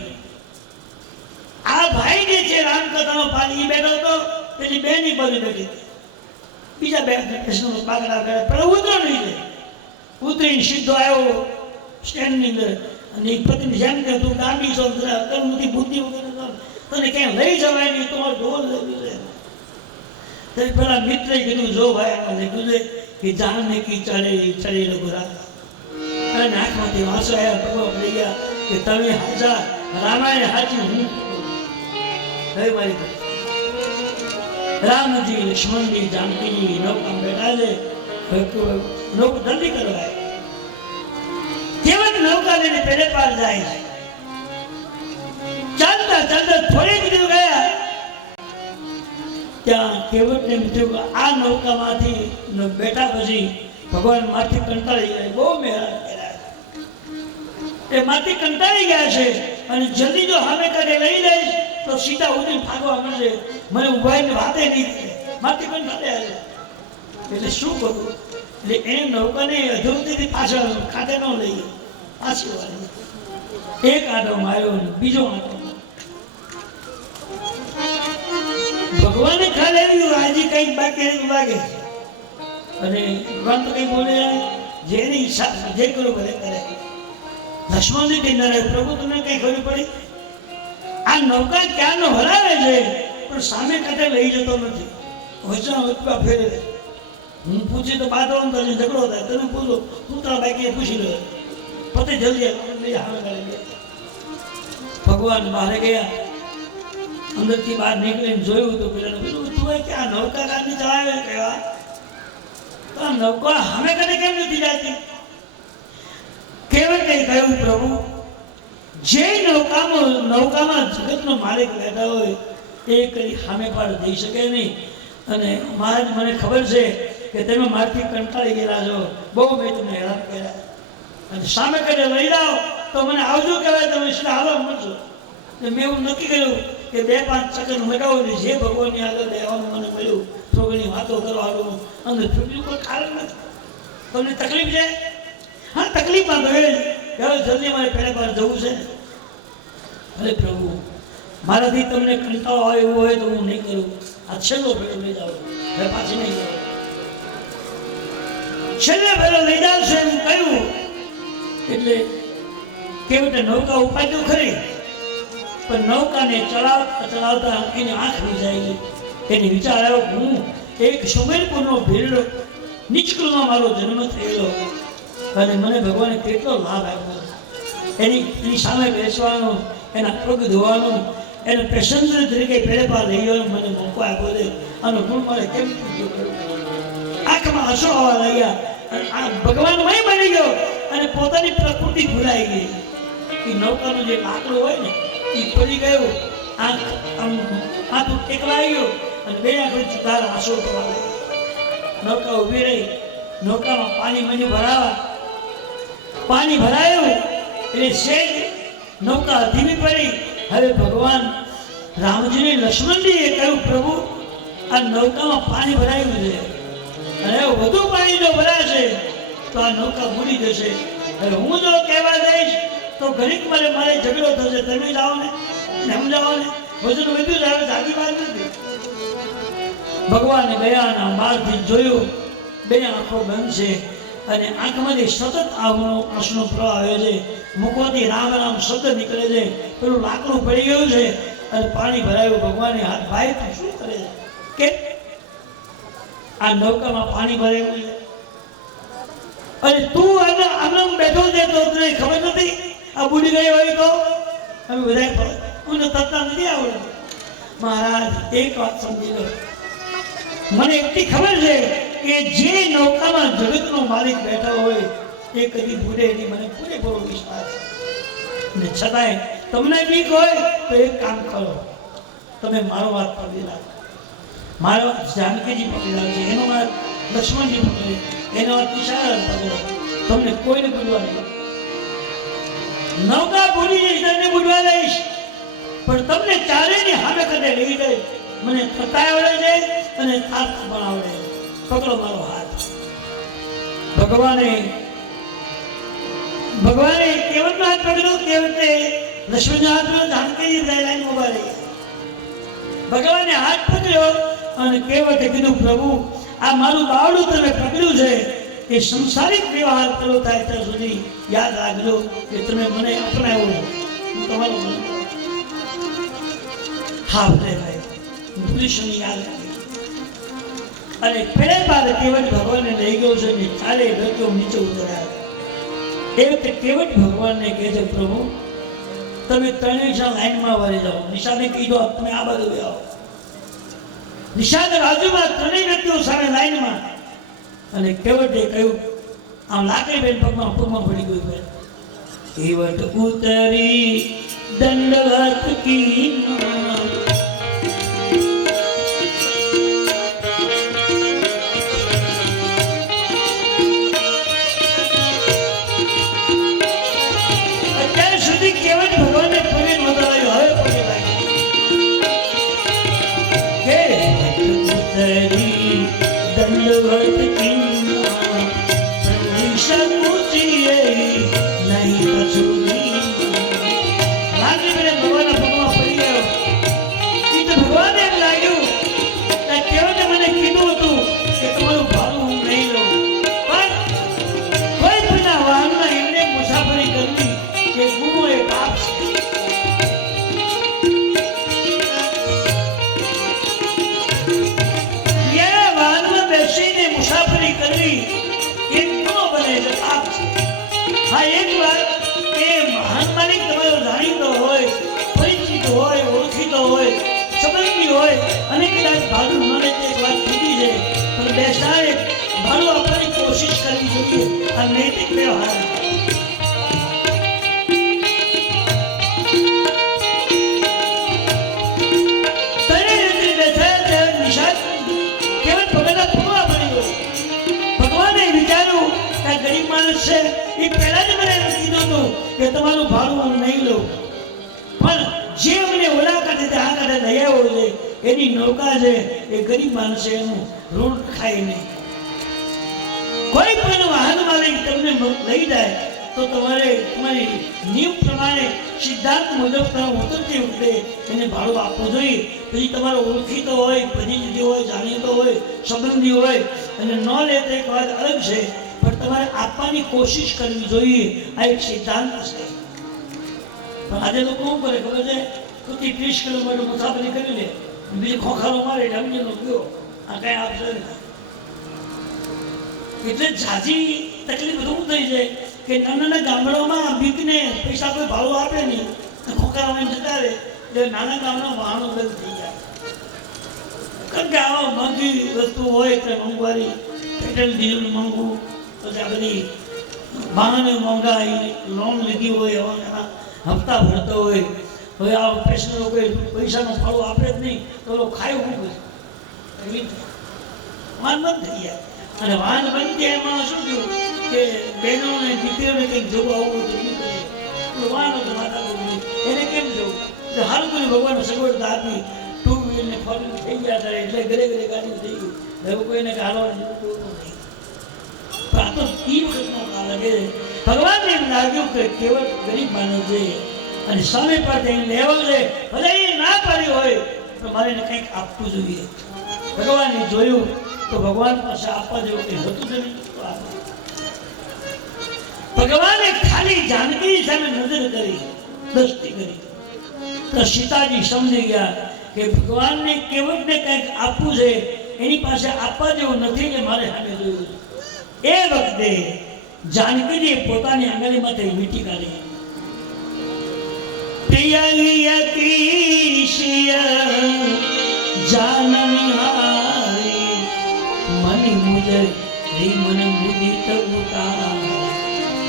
આ ભાઈ જે છે રામકથાનો પાલી બેઠો હતો, પેલી બેની બાજુ બેઠી હતી. બીજા બે કૃષ્ણ બાગડા કરે પેલા ઉતરો નહીં લે, ઉતરીને સીધો આવ્યો સ્ટેન્ડની અંદર અને એ પતિની જેમ કે તું ગાંડી છો, અકલમતી બુદ્ધિ વગર તને ક્યાંય લઈ જવાય નહીં, તમારો ઢોલ લઈ છે. તો પેલા મિત્રે કીધું જો ભાઈ આમાં લખ્યું છે કે જાનને કી ચડે રઘુરા, અને આંખમાંથી વાંસો આવ્યા, ભગવાન પડી ગયા કે તમે હાજા રામાયણ હાજી હું હવે મારી રામજી લક્ષ્મણજી જાનકીજી નૌકા બેઠા છે, નૌકા જલ્દી કરવા કેવળ નૌકા લઈને પેલે પાર જાય છે. ચાલતા ચાલતા થોડીક દૂર ગયા ત્યાં કેવટને થયું આ નૌકામાંથી બેઠા પછી ભગવાન માથી કંટાળી ગયા, બહુ મહેરાન કર્યા. એ માથી કંટાળી ગયા છે અને જલ્દી જો સામે કાઢે લઈ જઈશ તો સીધા ઉતરી ભાગવા મળશે, મને ઉભાઈને વાતે નહીં થાય, માથી કંટાળ્યા છે. એટલે શું કરું? એટલે એને નૌકાને અધૂરથી પાછળ ખાતે ન લઈ ગયો, પાછી વાળી એક આંટો માર્યો ને બીજો આંટો. ભગવાને ખ્યાલ આવ્યું હજી કઈક બાકી લાગે અને ભગવાન તો કઈ બોલે જેની ઈચ્છા જે કરું ભલે કરે. લક્ષ્મણજી નરે પ્રભુ તમને કઈ ખબર પડી? આ નૌકા ક્યાંનો હરાવે છે પણ સામે કાંઠે લઈ જતો નથી, વચન વચવા ફેરવે. હું પૂછી તો બાદ ઝઘડો થાય, તમે પૂછો તું તારા બાકી પૂછી લો, પતે જલ્દી ભગવાન બહાર ગયા. અંદરથી બહાર નીકળીને જોયું તો પેલા તું કે આ નૌકા કાંથી ચલાવે કેવા, તો આ નૌકા સામે કાંઠે કેમ નથી જતી? કેવટે કહ્યું પ્રભુ જે નૌકામાં જગતનો માલિક બેઠા હોય એ કઈ સામે પાડ દઈ શકે નહીં. અને મહારાજ મને ખબર છે કે તમે મારથી કંટાળી ગયેલા છો, બહુ મેં તમને હેરાન કર્યા, અને સામે કાંઠે લઈ જાઓ તો મને આવજો કહેવાય, તમે સીધા હાલો મળશો. મેં એવું નક્કી કર્યું કે 2-5 સેકન્ડ મગાવું ને જે ભગવાનની આગળ રહેવાનું મને મળ્યું, થોડી વાતો કરવાનું, અને બીજું કોઈ કારણ નથી. તમને તકલીફ છે? હા તકલીફમાં ગયો હવે જલ્દી મારે પહેલે વાર જવું છે. અરે પ્રભુ મારાથી તમને કંટાળો હોય એવું હોય તો હું નહીં કરું, આ છેલ્લો ભેળો લઈ જાઓ, હવે પાછી નહીં જાઓ. છેલ્લે ભેળો લઈ જાવ છે એમ કહ્યું એટલે કેવટે નૌકા ઉપાડ્યું ખરી, પણ નૌકાને ચલાવતા એની આંખ વિજાઈ ગઈ. એને વિચાર આવ્યો હું એક સુમેરપુરનો ભીડ નિષ્કુળમાં મારો જન્મ થયેલો અને મને ભગવાને કેટલો લાભ આપ્યો. એની સામે બેસવાનો, એના પગ ધોવાનો, એને પેસેન્જર તરીકે પેલે પાર લઈ ગયો, મને મોકો આપ્યો છે. આનો ગુણ મારે કેમ આંખમાં હસો આવવા લાગ્યા. આ ભગવાનમય બની ગયો અને પોતાની પ્રકૃતિ ભૂલાઈ ગઈ. એ નૌકાનું જે લાકડું હોય ને એ પડી ગયું, આંખ ટેકલાઈ ગયો અને બે આંખો તાર આંસુ કરવા લાગ્યા. નૌકા ઊભી રહી, નૌકામાં પાણી મને ભરાવા, પાણી ભરાયું એટલે સેજ નૌકા ધીમી પડી. હવે ભગવાન રામજીને લક્ષ્મણજીએ કહ્યું પ્રભુ આ નૌકામાં પાણી ભરાયું છે અને વધુ પાણી જો ભરાશે તો આ નૌકા બુડી જશે. હવે હું જો કહેવા જઈશ તો ઘડીક મારે ઝઘડો થશે, તમે જાઓ ને સમજાવો ને, વજન વધ્યું જ આવે, સાચી વાત નથી. ભગવાને ગયાના માર્ગથી જોયું, બે આંખો બંધ છે અને આંખમાંથી સતત આંસુનો પ્રવાહ આવે છે, મુખમાંથી રામ રામ શબ્દ નીકળે છે, પેલું લાકડું પડી ગયું છે અને પાણી ભરાયું. ભગવાને હાથ ભાઈ તું શું કરે છે કે આ નૌકામાં પાણી ભરાયું છે અને તું આમ બેઠો છે તો તને ખબર નથી આ બુડી ગઈ હોય તો? અમે બધા મને તરતા નથી આવડે. મહારાજ એક વાત સમજી લો, મને એટલી ખબર છે કે જે નૌકામાં જગતનો માલિક બેઠો હોય એ કદી ભૂલે નહીં, મને પૂરેપૂરો વિશ્વાસ છે. છતાંય તમને બીક હોય તો એક કામ કરો, તમે મારો વાત પકડી રાખો, મારો વાત જાનકીજી પકડી રાખજો, એનો વાત લક્ષ્મણજી પકડી, એનો વાત ઈશારા પકડો, તમને કોઈને ભૂલવા નહીં. નૌકા ભૂલી જઈશ, તમને ભૂલવા દઈશ, પણ તમને ચારેયની સામે કદે લઈ જાય મને થતા આવડે છે અને થાક પણ આવડે. પકડો મારો હાથ. ભગવાને કેવટનો હાથ પકડ્યો. કેવટે લક્ષ્મણનો હાથ પકડ્યો. જાનકી લાઈન ઉભા રહી. ભગવાને હાથ પકડ્યો અને કેવટે કીધું, પ્રભુ આ મારું બાવડું તમે પકડ્યું છે એ સંસારિક વ્યવહાર પૂરો થાય ત્યાં સુધી યાદ રાખજો કે તમે મને અપનાવ્યો છો. હું તમારો હા ભલે ભાઈ, હું પુરુષની યાદ રાખી. અને પેલે બાદ કેવટ ભગવાનને લઈ ગયો છે ને ચાલે રસ્તો નીચે ઉતર્યા. એ વખતે કેવટ ભગવાનને કહે છે, પ્રભુ તમે ત્રણેય જણ લાઈનમાં વળી જાઓ. નિશાને કીધું તમે આ બાજુ આવો. નિશાન બાજુમાં ત્રણેય વ્યક્તિઓ સામે લાઈનમાં. અને કેવટે કહ્યું, આમ લાકડી બેન પગમાં પડી ગયું. કેવટ ઉતરી દંડવત કી અત્યાર સુધી કેવટ ભગવાનને પગે નહોતા લાગ્યો, હવે પગે લાગ્યો. ઉતરી દંડવત કી અને કદાચ ભાડું ન લે તે વાત જુદી છે, પણ બે સાહેબ ભાડું આપવાની કોશિશ કરવી જોઈએ. આ નૈતિક વ્યવહાર. ભગવાને વિચાર્યું કે ગરીબ માણસ છે, એ પહેલા જ મને કીધું હતું કે તમારું ભાડું હું નહીં લઉં, પણ જે મને ઓલા કાઢે આ કાઢે લઈ આવ્યો છે એની નૌકા છે એ ગરીબ માણસે એનું ઋણ ખાય નહીં. કોઈ પણ વાહન માલિક તમને લઈ જાય તો તમારે તમારી નિયમ પ્રમાણે સિદ્ધાંત મુજબ તમે ઉતરતી વખતે એને ભાડું આપવું જોઈએ. પછી તમારો ઓળખીતો હોય, પરિચિત હોય, જાણીતો હોય, સંબંધી હોય અને ન લે તો એક વાત અલગ છે, પણ તમારે આપવાની કોશિશ કરવી જોઈએ. આ એક સિદ્ધાંત છે. પણ આજે લોકો શું કરે ખબર છે? પ્રતિ 30 કિલોમીટર મુસાફરી કરી લે, બીજો ખોખારો મારે ઢમજીનો ગયો, આ કઈ આપશે નહીં. એટલે ઝાઝી તકલીફ શું થઈ છે કે નાના ગામડાઓમાં બીકને પૈસા કોઈ ભાડું આપે નહીં, ખોખારામાં જતા રહે એટલે નાના ગામના વાહનો બંધ થઈ જાય. કારણ કે આવા મોંઘી વસ્તુ હોય એટલે મોંઘવારી, પેટ્રોલ ડીઝલ મોંઘું, પછી આ બધી વાહનો મોંઘા, લોન લીધી હોય, એવા હપ્તા ભરતો હોય. હવે આ પેશન્ટો કોઈ પૈસાનો ફાળો આપે જ નહીં તો ખાય શું કરે? એવી વાહન બંધ થઈ જાય. અને વાહન બંધ થયા એમાં શું થયું કે બહેનોને દીકરીઓને કંઈક જવું આવું તો નહીં કરે, વાહનો તો માતા એને કેમ જવું? તો હાલ કોઈ ભગવાન સગવડતા આપી, 2 વ્હીલર ને 4 વ્હીલર થઈ ગયા હતા એટલે ઘરે ઘરે ગાડી થઈ ગઈ. હવે કોઈને હાલવાની જરૂર નહીં. પણ આ તો એ વખતનો કાળ લાગે. ભગવાનને એમ લાગ્યું કે કેવળ ગરીબ માણસ છે અને સામે પર એને લેવો છે, ભલે એ ના પાડી હોય તો મારે એને કંઈક આપવું જોઈએ. ભગવાને જોયું તો ભગવાન પાસે આપવા જેવું કંઈ હતું જ નહીં. ભગવાને ખાલી જાનકી સામે નજર કરી, દ્રષ્ટિ કરી તો સીતાજી સમજી ગયા કે ભગવાનને કેવટને કંઈક આપવું છે, એની પાસે આપવા જેવું નથી ને મારે સામે જોયું. એ વખતે જાનકીજી પોતાની આંગળીમાંથી વીંટી કાઢી. જાનની હારી મની મુજે મને મુદિત ઉતાર.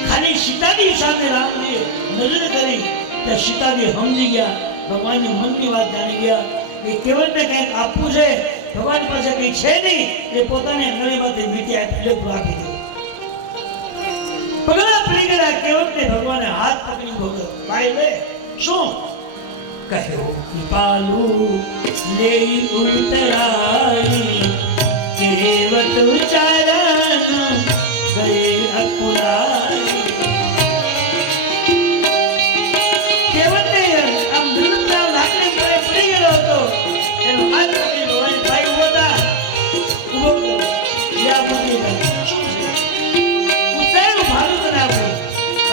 ખાલી સીતાજી સામે રામજી નજર કરી તો સીતાજી સમજી ગયા, ભગવાનની મનની વાત જાણી ગયા કે કેવળને કંઈક આપવું છે, ભગવાન પાસે કંઈ છે નહીં, એ પોતાની આંગળીમાંથી વીંટી આપી રાખી દીધું. પગલા પડી ગયા કેવટને. ભગવાને હાથ પકડી બોલ્યો, ભાઈ લે શું કહ્યો કૃપાલુ લે ઉતરાઈ કેવત ઉચારણ ગયે અકુલાઈ. કેવતે આમ ધૂળના લાકડી પર પડી ગયો હતો. એનો હાથ પકડી ગયો. ભાઈ ઉભો થા. ઉભો કર. યા પકડી ગયો. શું છે? ઉતારું ભાડું તને આપું.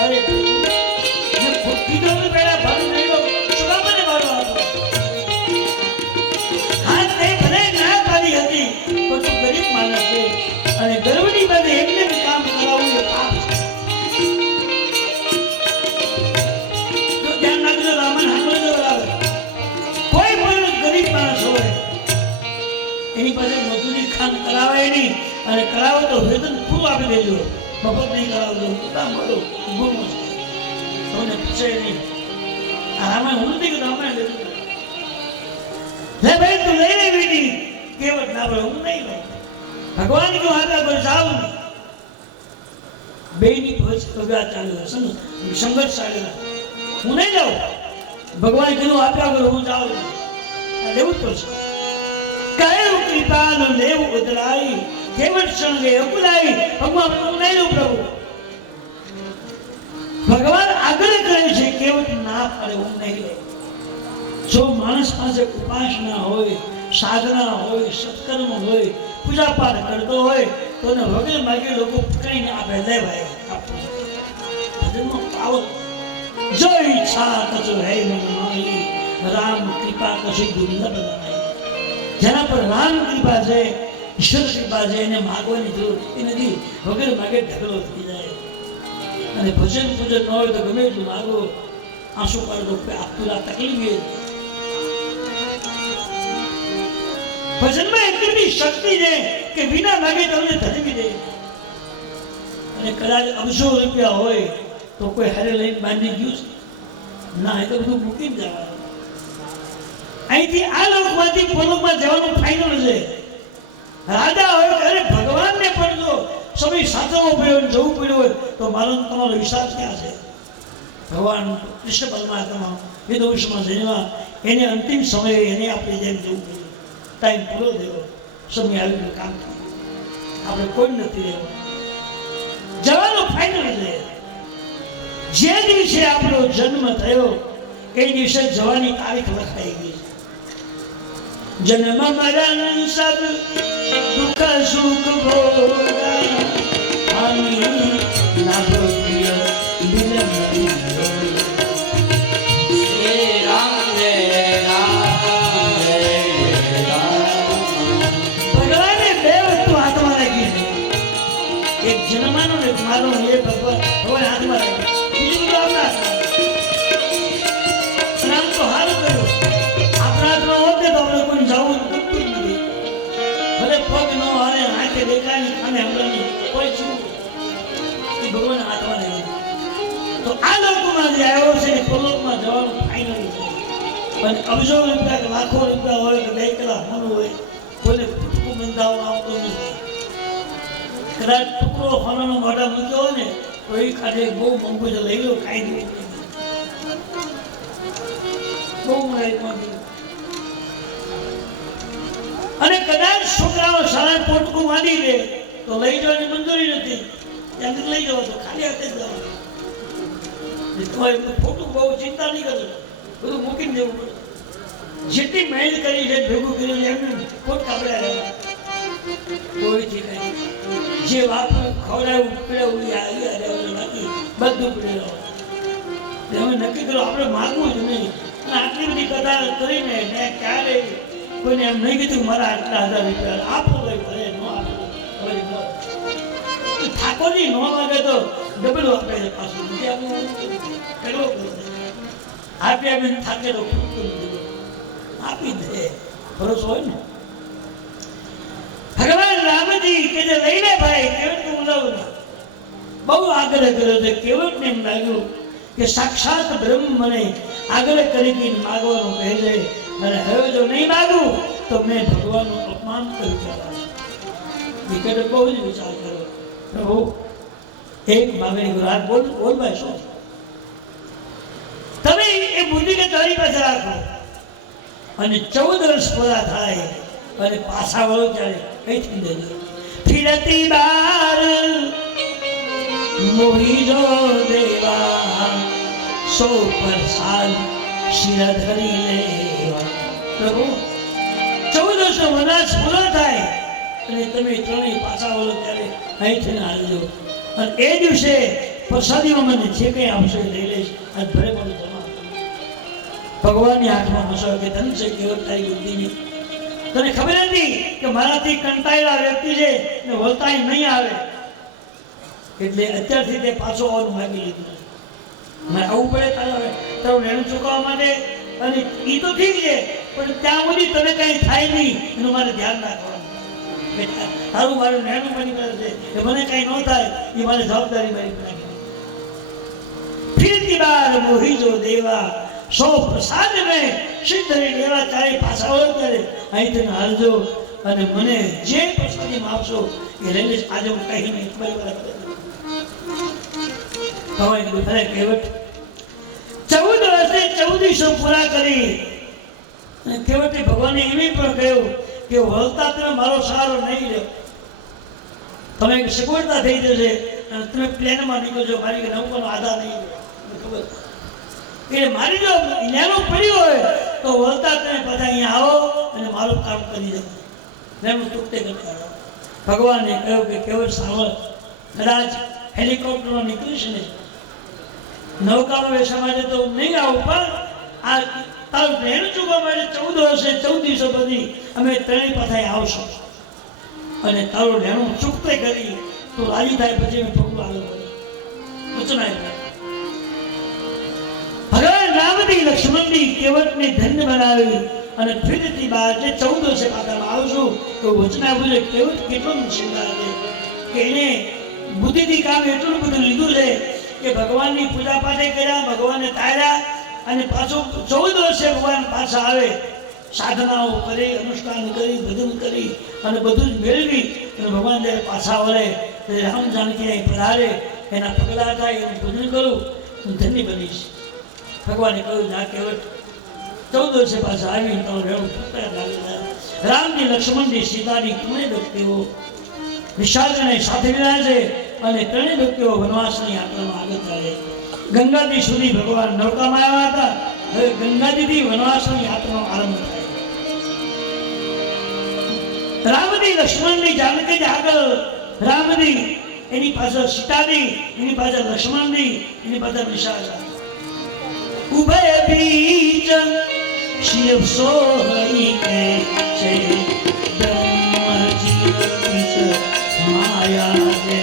અરે મેં કીધું પેલા ભાડું નહીં લો. શું કામ મને ભાડું આપો? હા તે ભલે ના પાડી હતી પણ તું ગરીબ માણસ છે અને ગર્વની બધે એમને બી કામ કરાવવું એ પાપ છે. તો ધ્યાન રાખજો. રામન સાંભળજો બરાબર. કોઈ પણ ગરીબ માણસ હોય એની પાસે મજૂરી કામ કરાવાય નહીં અને કરાવો તો વેતન પૂરું આપી દેજો. મફત નહીં કરાવજો. કામ કરો ગુણ છે તમને પૂછે નહીં. આ રામાયણ હું નથી કહેતો. રામાયણ લેતું લે ભાઈ તું લઈ લે બેટી. કેવત ના પડે હું નહીં લઉં. ભગવાન ક્यों આગળ પર જાવ નહીં. બેની ભજ પગા ચાલુ હશે ને સંઘર્ષ ચાલેલા. હું નહીં જાઉં. ભગવાન કીધું આપ્યા કરું હું જાઉં નહીં. આ લેવું જ પડશે. કયું કૃપાનું લેવું ઉતરાઈ કેવટ સંગે અકુલાઈ. ભગવાન હું નહીં લઉં પ્રભુ. ભગવાન આગળ કરે છે કેવટ ના પડે હું નહીં લઉં. જો માણસ પાસે ઉપાસના હોય સાધના હોય સત્કર્મ હોય પૂજા પાઠ કરતો હોય તો એને વગર માગે લોકો પકડીને આપે લે ભાઈ આપવું. ભજનમાં પાવર. જો ઈચ્છા કચો હે મન માઈ રામ કૃપા કશું દુર્લભ બનાય. જેના પર રામ કૃપા છે ઈશ્વર કૃપા છે એને માગવાની જરૂર નથી. વગર માગે ઢગલો થઈ જાય. અને ભજન પૂજન ન હોય તો ગમે એટલું માગો આંસુ પાડો આપતું તકલીફ. ભજનમાં એટલી શક્તિ છે કે વિના માગે તમને ધરવી દે. અને કદાચ અબજો રૂપિયા હોય તો કોઈ હારે લઈને બાંધી ગયું છે ના એ તો બધું મૂકીને જવાનું. અહીંથી આ લોકમાંથી પરલોકમાં જવાનું ફાઇનલ છે. રાજા હોય અરે ભગવાનને પણ જો સમય સાચવવો પડ્યો જવું પડ્યું હોય તો મારો તમારો હિસાબ ક્યાં છે? ભગવાન કૃષ્ણ પરમાત્મા વિદોષમાં જન્મા એને અંતિમ સમયે એને આપણે જેમ જવું પડ્યું. ટાઈમ પૂરો થયો. સમય આવી કામ થયું. આપણે કોઈ નથી રહેવું. જવાનું ફાઇનલ છે. જે દિવસે આપણો જન્મ થયો એ દિવસે જવાની તારીખ લખાઈ ગઈ છે. જન્મ મરણ સબ દુઃખ સુખ ભોગા હમી ના ભોગ્ય મિલન જન્માનો ને મારો એ ભગવાન હાથમાં રાખ્યો. બીજું બધું આપણા હાથમાં. આમ તો હારું કર્યું. આપણા હાથમાં હોતે તો આપણે કોઈ જવું ગમતું જ નથી. ભલે પગ ન હારે આંખે દેખાય ને કાને હમણાં કોઈ છું એ ભગવાન હાથમાં રહી. તો આ લોકોમાં જે આવ્યો છે એ પરલોકમાં જવાનું ફાઇનલ છે. અને અબજો રૂપિયા કે લાખો રૂપિયા હોય કે 2 કલાક મન હોય કોઈને ટૂંકું બંધાવવા આવતો નથી. કદાચ ટુકડો ફોનનો મોઢા મૂક્યો હોય ને તો એ ખાલી બહુ મોંઘું છે લઈ લો ખાઈ દે. બહુ મોંઘી. અને કદાચ છોકરાઓ સારા પોટકું માંડી દે તો લઈ જવાની મંજૂરી નથી. ત્યાંથી લઈ જવા તો ખાલી હાથે જ જવાનું. તમારે ખોટું બહુ ચિંતા નહીં કરજો. બધું મૂકીને જવું પડે. જેટલી મહેનત કરી છે ભેગું કર્યું એમને ખોટ કાપડે રહેવા કોઈથી નહીં. જે વાપરું ખવડાવું પીડાવું બાકી બધું પીડેલું. અમે નક્કી કર્યું આપણે માગવું જ નહીં. અને આટલી બધી કદાચ કરીને મેં ક્યારે કોઈને એમ નહીં કીધું મારા આટલા 1000 રૂપિયા આપો ભાઈ ભલે ન આપો. ઠાકોરજી ન માગે તો ડબલ આપે છે પાછું. બીજી આપણું કેટલો આપી આપીને થાકે તો આપી દે. ભરોસો હોય ને. ભગવાન રામજી કે જે લઈને ભાઈ કેવટ બોલાવું બહુ આગ્રહ કર્યો છે. કેવટને એમ લાગ્યું કે સાક્ષાત બ્રહ્મ મને આગ્રહ કરીને માગવાનું કહે છે અને હવે જો નહીં માગું તો મેં ભગવાનનું અપમાન કર્યું કહેવાય. દીકરે બહુ જ વિચાર કર્યો. પ્રભુ એક માગણી કરો. બોલ ભાઈ શું તમે એ બુદ્ધિ કે તારી પાસે રાખો. અને 14 વર્ષ પૂરા થાય અને પાછા વળો ત્યારે કઈથી દેજો ફિરતી બાર મોહી જો દેવા સો પ્રસાદ શિર ધરી લેવા પ્રભુ 14 વર્ષનો વનવાસ પૂરો થાય અને તમે ત્રણેય પાછા વળો ત્યારે અહીંથી હાલજો અને એ દિવસે પ્રસાદીમાં મને જે કંઈ આવશે લઈ લઈશ આજ ભલે પણ જમા ભગવાનની હાથમાં હશો કે ધન છે કેવળ તારી બુદ્ધિની તને ખબર નથી કે મારાથી કંટાળેલા વ્યક્તિ છે ને વળતાય નહીં આવે એટલે અત્યારથી તે પાછો આવવાનું માગી લીધું મારે આવવું પડે તારું લેણું ચૂકવવા માટે અને એ તો ઠીક છે પણ ત્યાં સુધી તને કંઈ થાય નહીં એનું મારે ધ્યાન રાખવાનું તારું મારું લેણું બની કરે છે એ મને કંઈ ન થાય એ મારી જવાબદારી મારી નાખી ફિરતી બાર મોહી જો દેવા સો પ્રસાદ મેં સિદ્ધ લેવા તારે પાછા વળો ત્યારે અહીંથી હાલજો અને મને જે પ્રસાદીમાં આપશો એ લઈ લઈશ આજે હું કહી નહીં તમારી વાત ભગવાન કીધું ફરે કહેવત 14 વર્ષે 1400 પૂરા કરી અને કહેવતે ભગવાને એમ પણ કહ્યું કે વળતા તમે મારો સહારો નહીં લો તમે સગવડતા થઈ જશે અને તમે પ્લેનમાં નીકળજો મારી નૌકાનો આધાર નહીં ખબર એટલે મારી જો લેનો પડ્યો હોય તો વળતા તમે બધા અહીંયા આવો અને મારું કામ કરી દો લેનું ચૂકતે કરતા રહો ભગવાને કહ્યું કે કેવળ સાવળ કદાચ હેલિકોપ્ટરમાં નીકળીશ ને નૌકામાં બેસવા માટે તો નહીં આવું પણ આ તારું ટ્રેન ચૂકવા માટે 14 વર્ષે 14 દિવસો બધી અમે ત્રણેય પાછા આવશું અને તારું લેણું ચૂકતે કરી તો રાજી થાય પછી અમે પગલું આગળ વચન આપ્યું ભગવાન રામની લક્ષ્મણની કેવટને ધન્ય બનાવી અને ફિરતી બાર જે 14 વર્ષે પાછા આવશું તો વચન આપ્યું છે કેવટ કેટલો નસીબદાર છે કે એને બુદ્ધિથી કામ એટલું બધું લીધું છે કે ભગવાનની પૂજા પાઠે કર્યા ભગવાનને તાર્યા અને પાછું 14 વર્ષે ભગવાન પાછા આવે સાધનાઓ કરી અનુષ્ઠાન કરી ભજન કરી અને બધું જ મેળવી અને ભગવાન જ્યારે પાછા વળે ત્યારે રામ જાનકી અહીં પધારે એના પગલા થાય એનું ભજન કરું હું ધન્ય બનીશ ભગવાને કહ્યું ના કેવટ 14 વર્ષે પાછા આવી તો રામજી લક્ષ્મણજી સીતાની ત્રણેય વ્યક્તિઓ નિશાચને સાથે રહ્યા છે અને ત્રણેય વ્યક્તિઓ વનવાસની યાત્રામાં આગળ ચાલે ગંગાજી સુધી ભગવાન નૌકામાં આવ્યા હતા હવે ગંગાજીથી વનવાસની યાત્રાનો આરંભ થાય રામજી લક્ષ્મણની જાનકી આગળ રામજી એની પાછળ સીતાજી એની પાછળ લક્ષ્મણજી એની પાછળ નિશાચા ઉભય બીજ શિવ સોહઈ કે છે બ્રહ્મજી બીજ માયા દે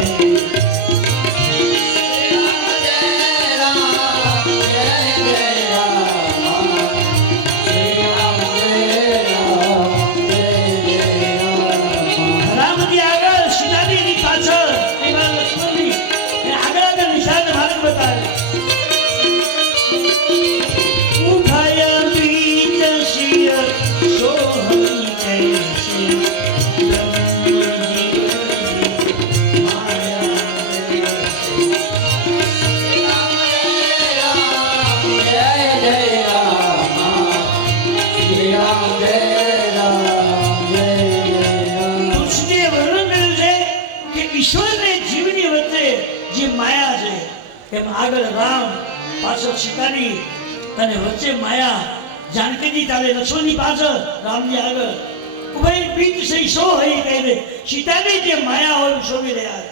આગળ રામ પાછળ સીતાની અને વચ્ચે માયા જાનકીજી ચાલે લક્ષ્મણની પાછળ રામજી આગળ ઉભય બીજ સહી સો હઈ કહી દે સીતાની જે માયા હોય શોધી રહ્યા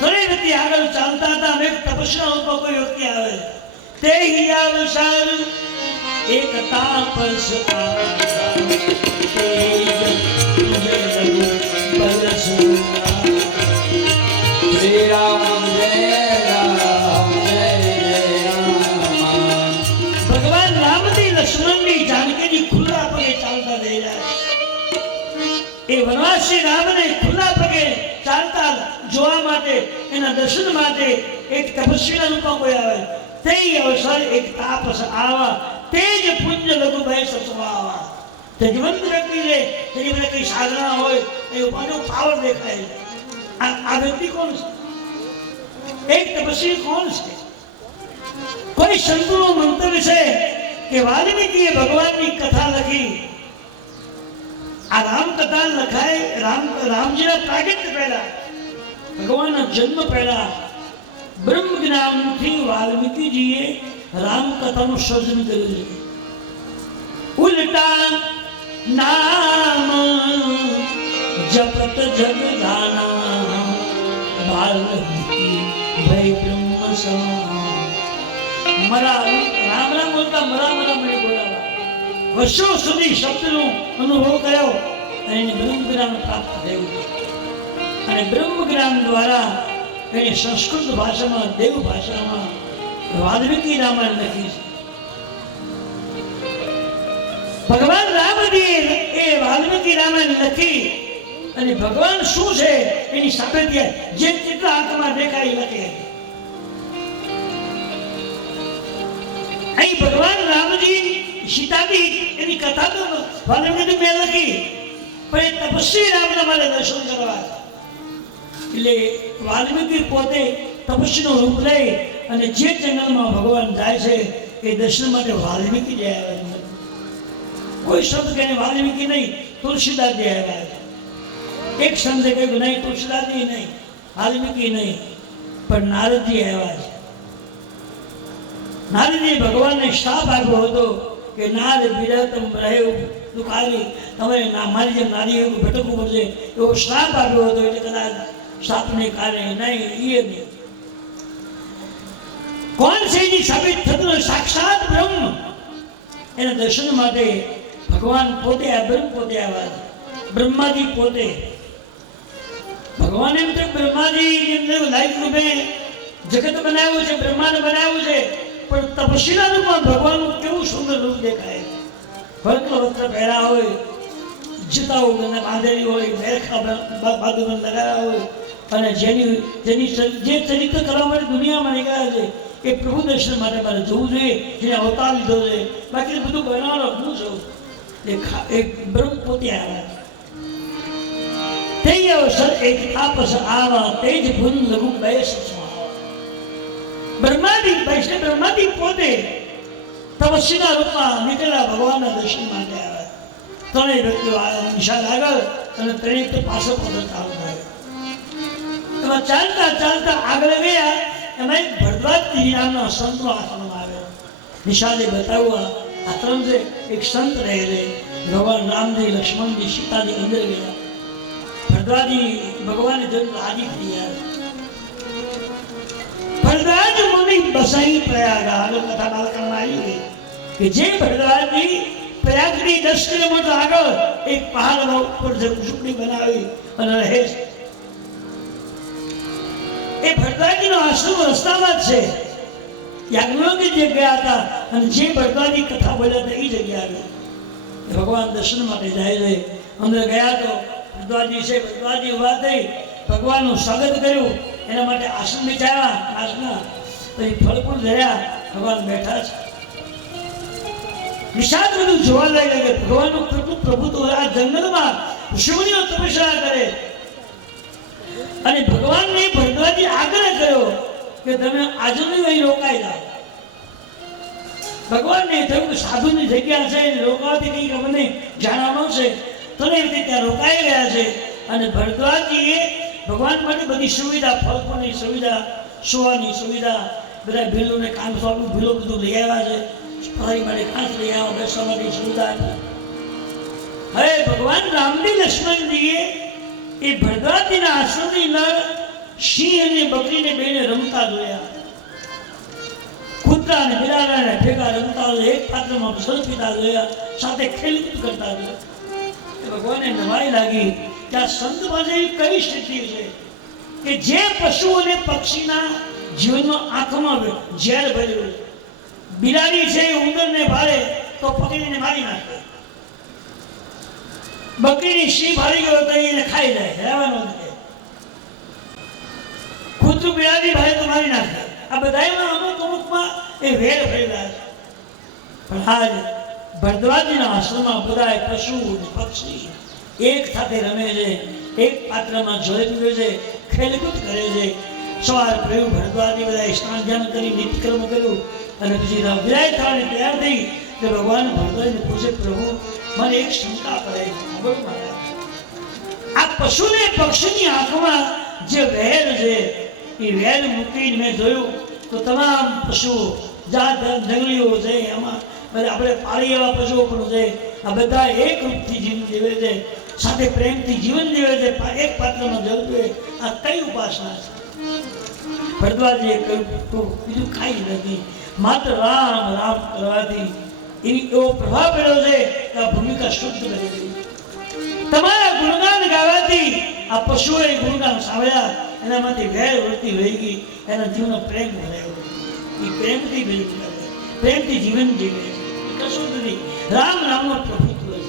દરેક વ્યક્તિ આગળ ચાલતા હતા અને તપસ્યા ઉપર કોઈ વ્યક્તિ આવે તે હિયાવસાર એક તાપસ શ્રી રામ એ વનવાસી રામને ખુલ્લા પગે ચાલતા જોવા માટે એના દર્શન માટે એક તપસ્વીના રૂપમાં કોઈ આવે તે અવસર એક તાપસ આવા તે જ પુણ્ય લઘુભાઈ સસવા આવા તે જીવંત વ્યક્તિ છે તેની મને કઈ સાધના હોય એ ઉપાનો પાવર દેખાય આ વ્યક્તિ કોણ છે એક તપસ્વી કોણ છે કોઈ સંતોનું મંતવ્ય છે કે વાલ્મીકીએ ભગવાનની કથા લખી. આ રામ કથા લખાય રામજીના પ્રાગટ્ય પહેલા, ભગવાનના જન્મ પહેલા બ્રહ્મ જ્ઞાનથી વાલ્મીકીજીએ રામ કથાનું સર્જન કર્યું છે. ઉલટા નામ જપત જગદાના વાલ્મીકી ભય બ્રહ્મ સમાન. મરા રામ રામ બોલતા મરા મને બોલાવા. વર્ષો સુધી શબ્દનો અનુભવ કર્યો અને એને બ્રહ્મ જ્ઞાન પ્રાપ્ત થયું. અને બ્રહ્મ જ્ઞાન દ્વારા એને સંસ્કૃત ભાષામાં, દેવ ભાષામાં વાલ્મીકી રામાયણ લખી છે. ભગવાન રામજીએ એ વાલ્મીકી રામાયણ લખી અને ભગવાન શું છે એની સાબિતી જે ચિત્ર આંખમાં દેખાય લખે. અહીં ભગવાન રામજી સીતાજી એની કથા તો વાલ્મીકી મેં લખી, પણ એ તપસ્વી રામના મારે દર્શન કરવા. એટલે વાલ્મીકી પોતે તપસ્વીનું રૂપ લઈ અને જે જંગલમાં ભગવાન જાય છે એ દર્શન માટે વાલ્મીકી જઈ આવ્યા છે. કોઈ શબ્દ કહે વાલ્મીકી નહીં, તુલસીદાસ જઈ આવ્યા છે. એક શબ્દ કહ્યું નહીં, તુલસીદાસજી નહીં, વાલ્મીકી નહીં, પણ નારદજી આવ્યા છે. નારદજી ભગવાનને શ્રાપ આપ્યો હતો કે નાર વિરતમ રહ્યું દુખારી, તમે મારી જેમ નારી એવું ભટકવું પડશે એવો શ્રાપ આપ્યો હતો. એટલે કદાચ શ્રાપને કારણે નહીં, એ નહીં. કોણ છે એની સાબિત થતું સાક્ષાત બ્રહ્મ. એના દર્શન માટે ભગવાન પોતે આ બ્રહ્મ પોતે આવ્યા છે. બ્રહ્માજી પોતે ભગવાન એમ તો બ્રહ્માજી લાઈફ રૂપે જગત બનાવ્યું છે, બ્રહ્માંડ બનાવ્યું છે, પણ તપસ્વીના રૂપમાં ભગવાનનું કેવું સુંદર રૂપ દેખાય. વસ્ત્ર પહેર્યા હોય, જૂતાઓ બાંધેલી હોય, મેરખા બાજુમાં લગાવ્યા હોય, અને જેની જે ચરિત્ર કરવા માટે દુનિયામાં નીકળ્યા છે એ પ્રભુ દર્શન માટે મારે જવું જોઈએ, જેને અવતાર લીધો છે. બાકી બધું બનાવવાનો હું છું. એક બ્રહ્મ પોતે આવ્યા. તે અવસર એક તાપસ આવા તેજ ભુન લઘુ બેસ. બ્રહ્માજી પોતે તપસ્વીના રૂપમાં નીકળેલા ભગવાનના દર્શન માટે આવ્યા. ત્રણેય વ્યક્તિઓ નિશાળ આગળ અને ત્રણેય તો પાછળ પગલ ચાલતા. એમાં ચાલતા આગળ ગયા. એમાં એક ભરદ્વાજ નામના સંતનો આશ્રમ આવ્યો. નિશાળે બતાવવા આ ત્રણ છે. એક સંત રહેલે ભગવાન રામજી, લક્ષ્મણજી, સીતાજી અંદર ગયા. ભરદ્વાજી ભગવાને જરૂર રાજી થઈ ગયા. ભરદ્વાજ મુનિ બસાઈ પ્રયાગ. આગળ કથા બાલકામાં આવી ગઈ કે જે ભરદ્વાજી પ્રયાગથી 10 કિલોમીટર આગળ એક પહાડ ઉપર ઝૂંપડી બનાવી અને રહે છે. એ ભરદ્વાજીનો આશ્રમ રસ્તામાં જ છે. યાજ્ઞવલ્ક્ય જે ગયા હતા અને જે ભરદ્વાજી કથા બોલ્યા હતા એ જગ્યા આવી. ભગવાન દર્શન માટે જાય છે. અંદર ગયા તો ભરદ્વાજી છે. ભરદ્વાજી ઉભા થઈ ભગવાનનું સ્વાગત કર્યું. એના માટે આસન બિછાવ્યા. આસના પછી ફળફૂલ ધર્યા. ભગવાન બેઠા છે. નિષાદ બધું જોવા લાગે કે ભગવાનનું કેટલું પ્રભુત્વ આ જંગલમાં ઋષિમુનિઓ તપસ્યા કરે. અને ભગવાનને ભરદ્વાજી આગ્રહ કર્યો કે તમે આજનું અહીં રોકાઈ જાઓ. ભગવાનને થયું કે સાધુની જગ્યા છે, રોકાવાથી કંઈક અમને જાણવા મળશે. તો એ રીતે ત્યાં રોકાઈ ગયા છે. અને ભરદ્વાજીએ ભગવાન માટે બધી સુવિધા, ફળફળની સુવિધા, સુવાની સુવિધા, બધા ભીલોને કામ સ્વામી ભીલો બધું લઈ આવ્યા છે. ફરી માટે ખાસ લઈ આવ્યા, બેસવા માટે સુવિધા. હવે ભગવાન રામજી, લક્ષ્મણજીએ એ ભરદ્વાજીના આશ્રમની અંદર સિંહ અને બકરીને બેને રમતા જોયા. કૂતરા અને બિલાડાને ભેગા રમતા હોય, એક પાત્રમાં સર પીતા જોયા, સાથે ખેલકૂદ કરતા જોયા. ભગવાનને નવાઈ લાગી કે આ સંત પાસે કઈ સ્થિતિ છે કે જે પશુ અને પક્ષીના જીવનમાં આંખમાં ઝેર ભરેલું છે. બિલાડી છે એ ઉંદરને ભાળે તો પકડીને મારી નાખે. બકરીની સિંહ ભાળી ગયો તો એને ખાઈ જાય, રહેવાનો નથી. કૂતરું બિલાડી ભાળે તો મારી નાખે. આ બધામાં અમુકમાં એ વેર ભરેલા છે. પણ આજ ભરદ્વાજીના આશ્રમમાં બધા પશુ પક્ષી એક સાથે રમે છે, એક પાત્રમાં જોઈ પીવે છે, ખેલકૂદ કરે છે. સવાર પ્રભુ ભરદ્વાજી બધા સ્નાન ધ્યાન કરી નિત્યક્રમ કર્યું અને પછી વિદાય થવાની તૈયાર થઈ કે ભગવાન ભરતને પૂછે, પ્રભુ મને એક શંકા પડે છે, ખબર મહારાજ, આ પશુ ને પક્ષીની આંખમાં જે વેર છે એ વેર મૂકીને મેં જોયું તો તમામ પશુઓ જાત જંગલીઓ છે, એમાં આપણે પાળી એવા પશુઓ પણ છે, આ બધા એક રૂપથી જીવન જીવે છે, સાથે પ્રેમથી જીવન જીવે છે, એક પાત્રમાં જલવે. આ કઈ ઉપાસના છે? ભરદ્વાજીએ કહ્યું બીજું કાંઈ નથી, માત્ર રામ રામ કરવાથી એની એવો પ્રભાવ પડ્યો છે કે આ ભૂમિકા શુદ્ધ કરી ગઈ. તમારા ગુણગાન ગાવાથી આ પશુઓએ ગુણગાન સાંભળ્યા, એનામાંથી વેર વળતી વહી ગઈ, એના જીવનનો પ્રેમ ભરાયો. એ પ્રેમથી જીવન કરે, પ્રેમથી જીવન જીવે, કશું નથી. રામ નામનો પ્રભુત્વ છે.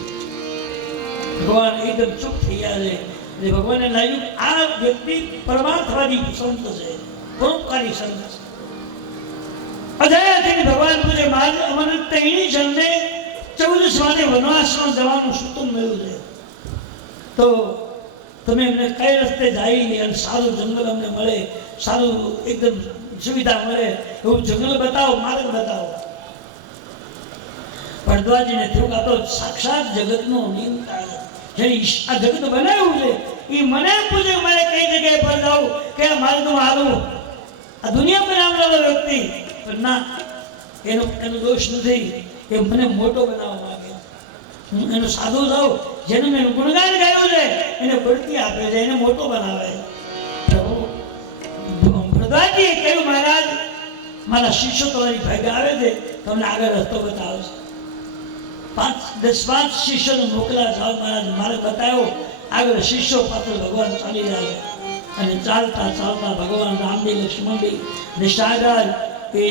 ભગવાન એકદમ ચૂપ થઈ ગયા છે. એટલે ભગવાનને લાગ્યું આ વ્યક્તિ પરમાર્થવાદી સંત છે, પરોપકારી સંત છે. અજાયથી ભગવાન પૂછે, મારે અમને તેની જણને 14 માટે વનવાસમાં જવાનું સૂતું મળ્યું છે, તો તમે એમને કઈ રસ્તે જાય અને સારું જંગલ અમને મળે, સારું એકદમ સુવિધા મળે એવું જંગલ બતાવો, માર્ગ બતાવો. ભરદ્વાજીને થયું કે આ તો સાક્ષાત જગતનો નિયંતા છે, જેને આ જગત બનાવ્યું છે એ મને પૂછે મારે કઈ જગ્યાએ પર જાઉં, કયા માર્ગમાં હાલવું. આ દુનિયા બનાવનારો વ્યક્તિ પણ ના, એનો દોષ નથી, એ મને મોટો બનાવવા માંગે. હું એનો સાધુ થાઉં, જેનું મેં ગુણગાન ગાયું છે એને બઢતી આપે છે, એને મોટો બનાવે. ભરદ્વાજીએ કહ્યું, મહારાજ મારા શિષ્યો તમારી ભાગે આવે છે, તમને આગળ રસ્તો બતાવે છે. 5 શિષ્યોને મોકલા, જાઓ મહારાજ મારે બતાવ્યો. આગળ શિષ્યો પાછળ ભગવાન ચાલી રહ્યા છે, અને ચાલતા ચાલતા ભગવાન રામજી, લક્ષ્મણજી અને શાહરાજ એ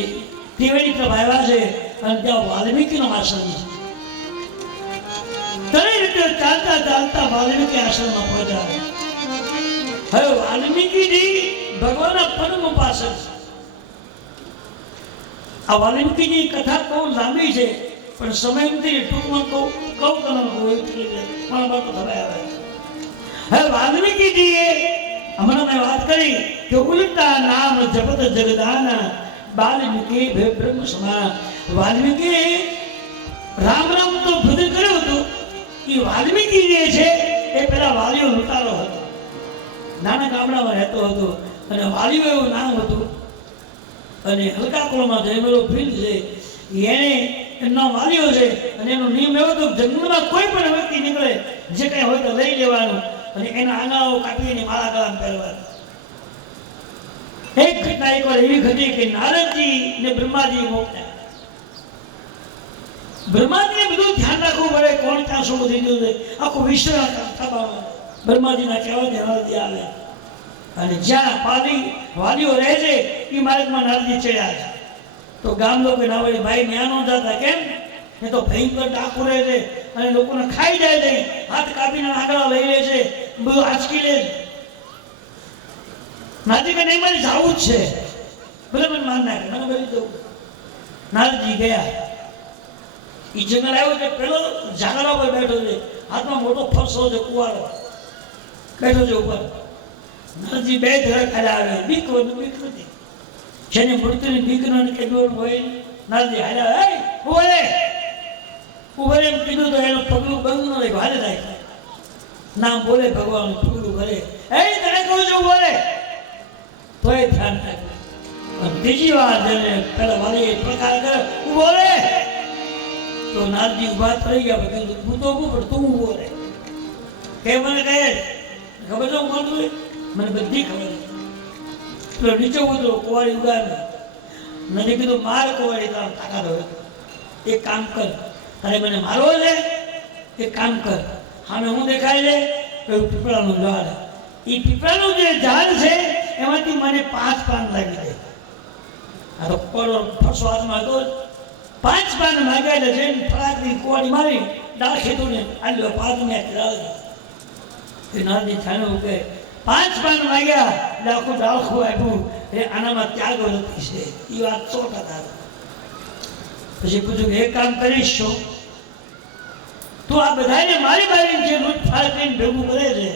ત્રિવેણી તરફ આવ્યા છે, અને ત્યાં વાલ્મીકીનો આશ્રમ છે. દરેક રીતે ચાલતા ચાલતા વાલ્મીકી આશ્રમમાં પહોંચ્યા. હવે વાલ્મીકીજી ભગવાનના પરમ ઉપાસક છે. આ વાલ્મીકીની કથા બહુ લાંબી છે, પણ સમય નથી, ટૂંકમાં કહું હવે વાલ્મીકીજીએ હમણાં મેં વાત કરી કે ઉલટા નામ જપત જગદાના વાલ્મીકી બ્રહ્મ સમાન. વાલ્મીકી રામ રામ તો બધું કર્યું હતું. એ વાલ્મીકી જે છે એ પેલા વાલીઓ લૂંટારો હતો, નાના ગામડામાં રહેતો હતો, અને વાલીઓ એવું નામ હતું. અને હલકા કુળમાં જન્મેલો ભીલ છે, એને એમના વાલીઓ છે, અને એનો નિયમ એવો હતો જંગલમાં કોઈ પણ વ્યક્તિ નીકળે જે કંઈ હોય તો લઈ લેવાનું, અને એના આંગળાઓ કાપીને માળા ગળામાં પહેરવાની. એક ઘટના એકવાર એવી ઘટી કે નારદજી ને બ્રહ્માજી મોકલ્યા. બ્રહ્માજીને બધું ધ્યાન રાખવું પડે, કોણ ક્યાં શું થઈ ગયું છે, આખું વિશ્વ થવામાં બ્રહ્માજીના કહેવાથી નારદજી આવે. અને જ્યાં વાલીઓ રહે છે એ માર્ગમાં નારદજી ચડ્યા છે. તો ગામ લોકો ના વળી ભાઈ ન્યા ન જતા, કેમ? એ તો ભયંકર ડાકુ રહે છે, અને લોકોને ખાઈ જાય છે, હાથ કાપીને આંગળા લઈ લે છે, બધું આંચકી લે છે. નારજી કે નહીં, મારે જવું જ છે. ભલે મને માન નાખે, મને ભરી જવું. નારદજી ગયા. એ જંગલ આવ્યો છે, પેલો ઝાકડા પર બેઠો છે, હાથમાં મોટો ફરસો છે, કુવારો બેઠો છે ઉપર. નારજી બે ધડા ખાડા આવે, બીક નથી. જેને મૃત્યુની બીકનો કીધું હોય, નારજી હાલ્યા, ઉભો રે એમ કીધું તો એનું પગલું બંધ ન રાખ્યું, હાલે રાખ્યું. નામ બોલે ભગવાન, પગલું ભરે, તને કહું છું બોલે, તોય ધ્યાન રાખ્યું. અને બીજી વાર જેને પેલા વાલી પ્રકાર કરે, ઉભો રે, તો નારજી ઉભા થઈ ગયા. કીધું હું તો ઉભું, પણ તું ઉભો રે. કે મને કહે ખબર છે હું કોણ છું? મને બધી ખબર છે. તો નીચે ઉતરો, કુવાડી ઉગાડ. નથી કીધું માર કુવાડી, તારો તાકાત હોય એક કામ કર, તારે મને મારવો છે, એક કામ કર, સામે હું દેખાય છે એવું પીપળાનું ઝાડ. એ પીપળાનું જે ઝાડ છે એમાંથી મને 5 પાન લાગી જાય. આ તો પડો ફરસો હાથમાં હતો, 5 પાન માગ્યા છે, જઈને ફળાકની કુવાડી મારી ડાળ ખેતું ને આલ્યો 5 ને ડાળ. એ નારજી છાણું કે 5 પાન માગ્યા એટલે આખું ડાળખું આપ્યું. એ આનામાં ત્યાગ વૃત્તિ છે, એ વાત 100%. પછી પૂછ્યું કે એક કામ કરીશ શું? તું આ બધાને મારી બારી જે લૂંટફાટ કરીને ભેગું કરે છે,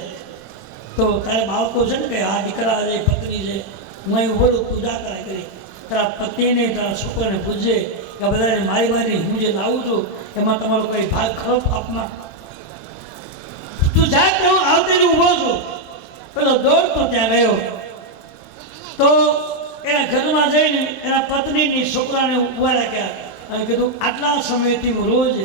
તો તારે બાળકો છે ને કે આ દીકરા છે, પત્ની છે, હું અહીં ઉભો તું જા કરાય કરી, તારા પતિને તારા છોકરાને પૂછજે કે બધાને મારી મારી હું જે લાવું છું એમાં તમારો કઈ ભાગ ખરો પાપમાં? તું જા કે હું આવતી ઊભો છું. પેલો દોડતો ત્યાં ગયો તો એના ઘરમાં જઈને એના પત્નીની છોકરાને ઉભા રાખ્યા અને કીધું આટલા સમયથી હું રોજ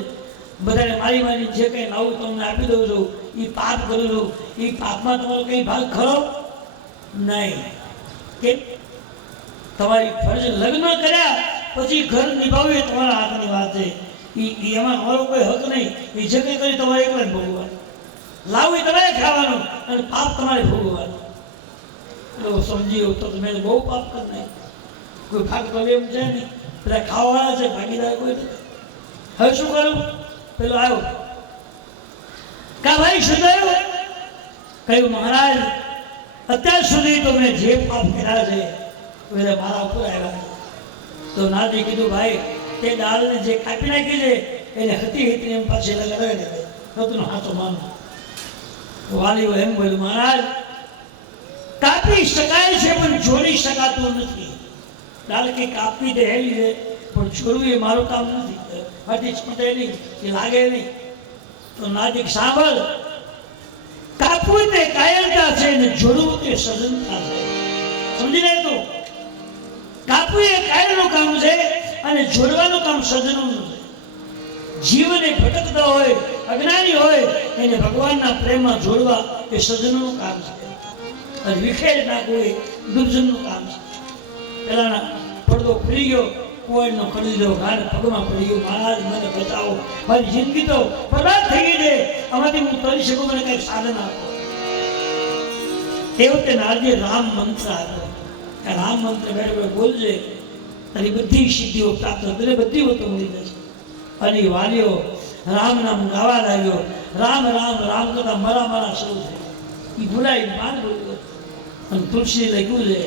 બધાને મારી મારી જે કંઈ લાવું તમને આપી દઉં છું, એ પાપ કરું છું, એ પાપમાં તમારો કંઈ ભાગ ખરો નહીં? કેમ? તમારી ફરજ લગ્ન કર્યા પછી ઘર નિભાવવું એ તમારા હાથની વાત છે. એમાં અમારો કોઈ હક નહીં. એ જે કંઈ કરી તમારે એકલા ભોગવવાનું, લાવું એ તમારે ખાવાનું અને પાપ તમારે ભોગવવાનું. એટલે સમજી તો મેં બહુ પાપ કરી નહીં. કોઈ ભાગ તો એમ છે નહીં, બધા ખાવાવાળા છે, ભાગીદાર કોઈ નથી. હવે શું કરું? પેલો આવ્યો, કા ભાઈ શું થયું? કહ્યું મહારાજ અત્યાર સુધી તો મેં જે પાપ કર્યા છે બધા મારા ઉપર આવ્યા છે. તો નાથે કીધું ભાઈ તે દાળને જે કાપી નાખી છે એને હતી હતી એમ પાછી લગાવી દે, નતું હાથો માનો. વાલીઓ એમ બોલ્યું મહારાજ કાપી શકાય છે પણ જોડી શકાતું નથી. દાળ કે કાપી દે હેલી છે પણ છોડવું એ મારું કામ નથી. હટી છૂટે નહીં, એ લાગે નહીં. તો નાદિક સાંભળ, કાપવું તે કાયરતા છે ને જોડવું તે સજનતા છે. સમજી લે તું? કાપવું એ કાયરનું કામ છે અને જોડવાનું કામ સજનનું છે. જીવને ભટકતા હોય, અજ્ઞાની હોય, એને ભગવાનના પ્રેમમાં જોડવા એ સજનનું કામ છે. અને વિખેર નાખવું એ દુર્જનનું કામ છે. પેલાના પડદો ખુલી ગયો, કોઈનો ખરીદો ગાઢ પગમાં પડી ગયો, મહારાજ મને બચાવો, મારી જિંદગી તો બરબાદ થઈ ગઈ છે, આમાંથી હું કરી શકું, મને કઈ સાધન આપો. એ વખતે નારદે રામ મંત્ર આપ્યો. રામ મંત્ર બેઠો બોલજે તારી બધી સિદ્ધિઓ પ્રાપ્ત થશે, બધી વસ્તુ મળી જશે. અને વાલીઓ રામ નામ ગાવા લાગ્યો. રામ રામ રામ કરતા મારા મારા શરૂ થઈ. એ ભૂલાઈ બાર બોલ્યો અને તુલસી લખ્યું છે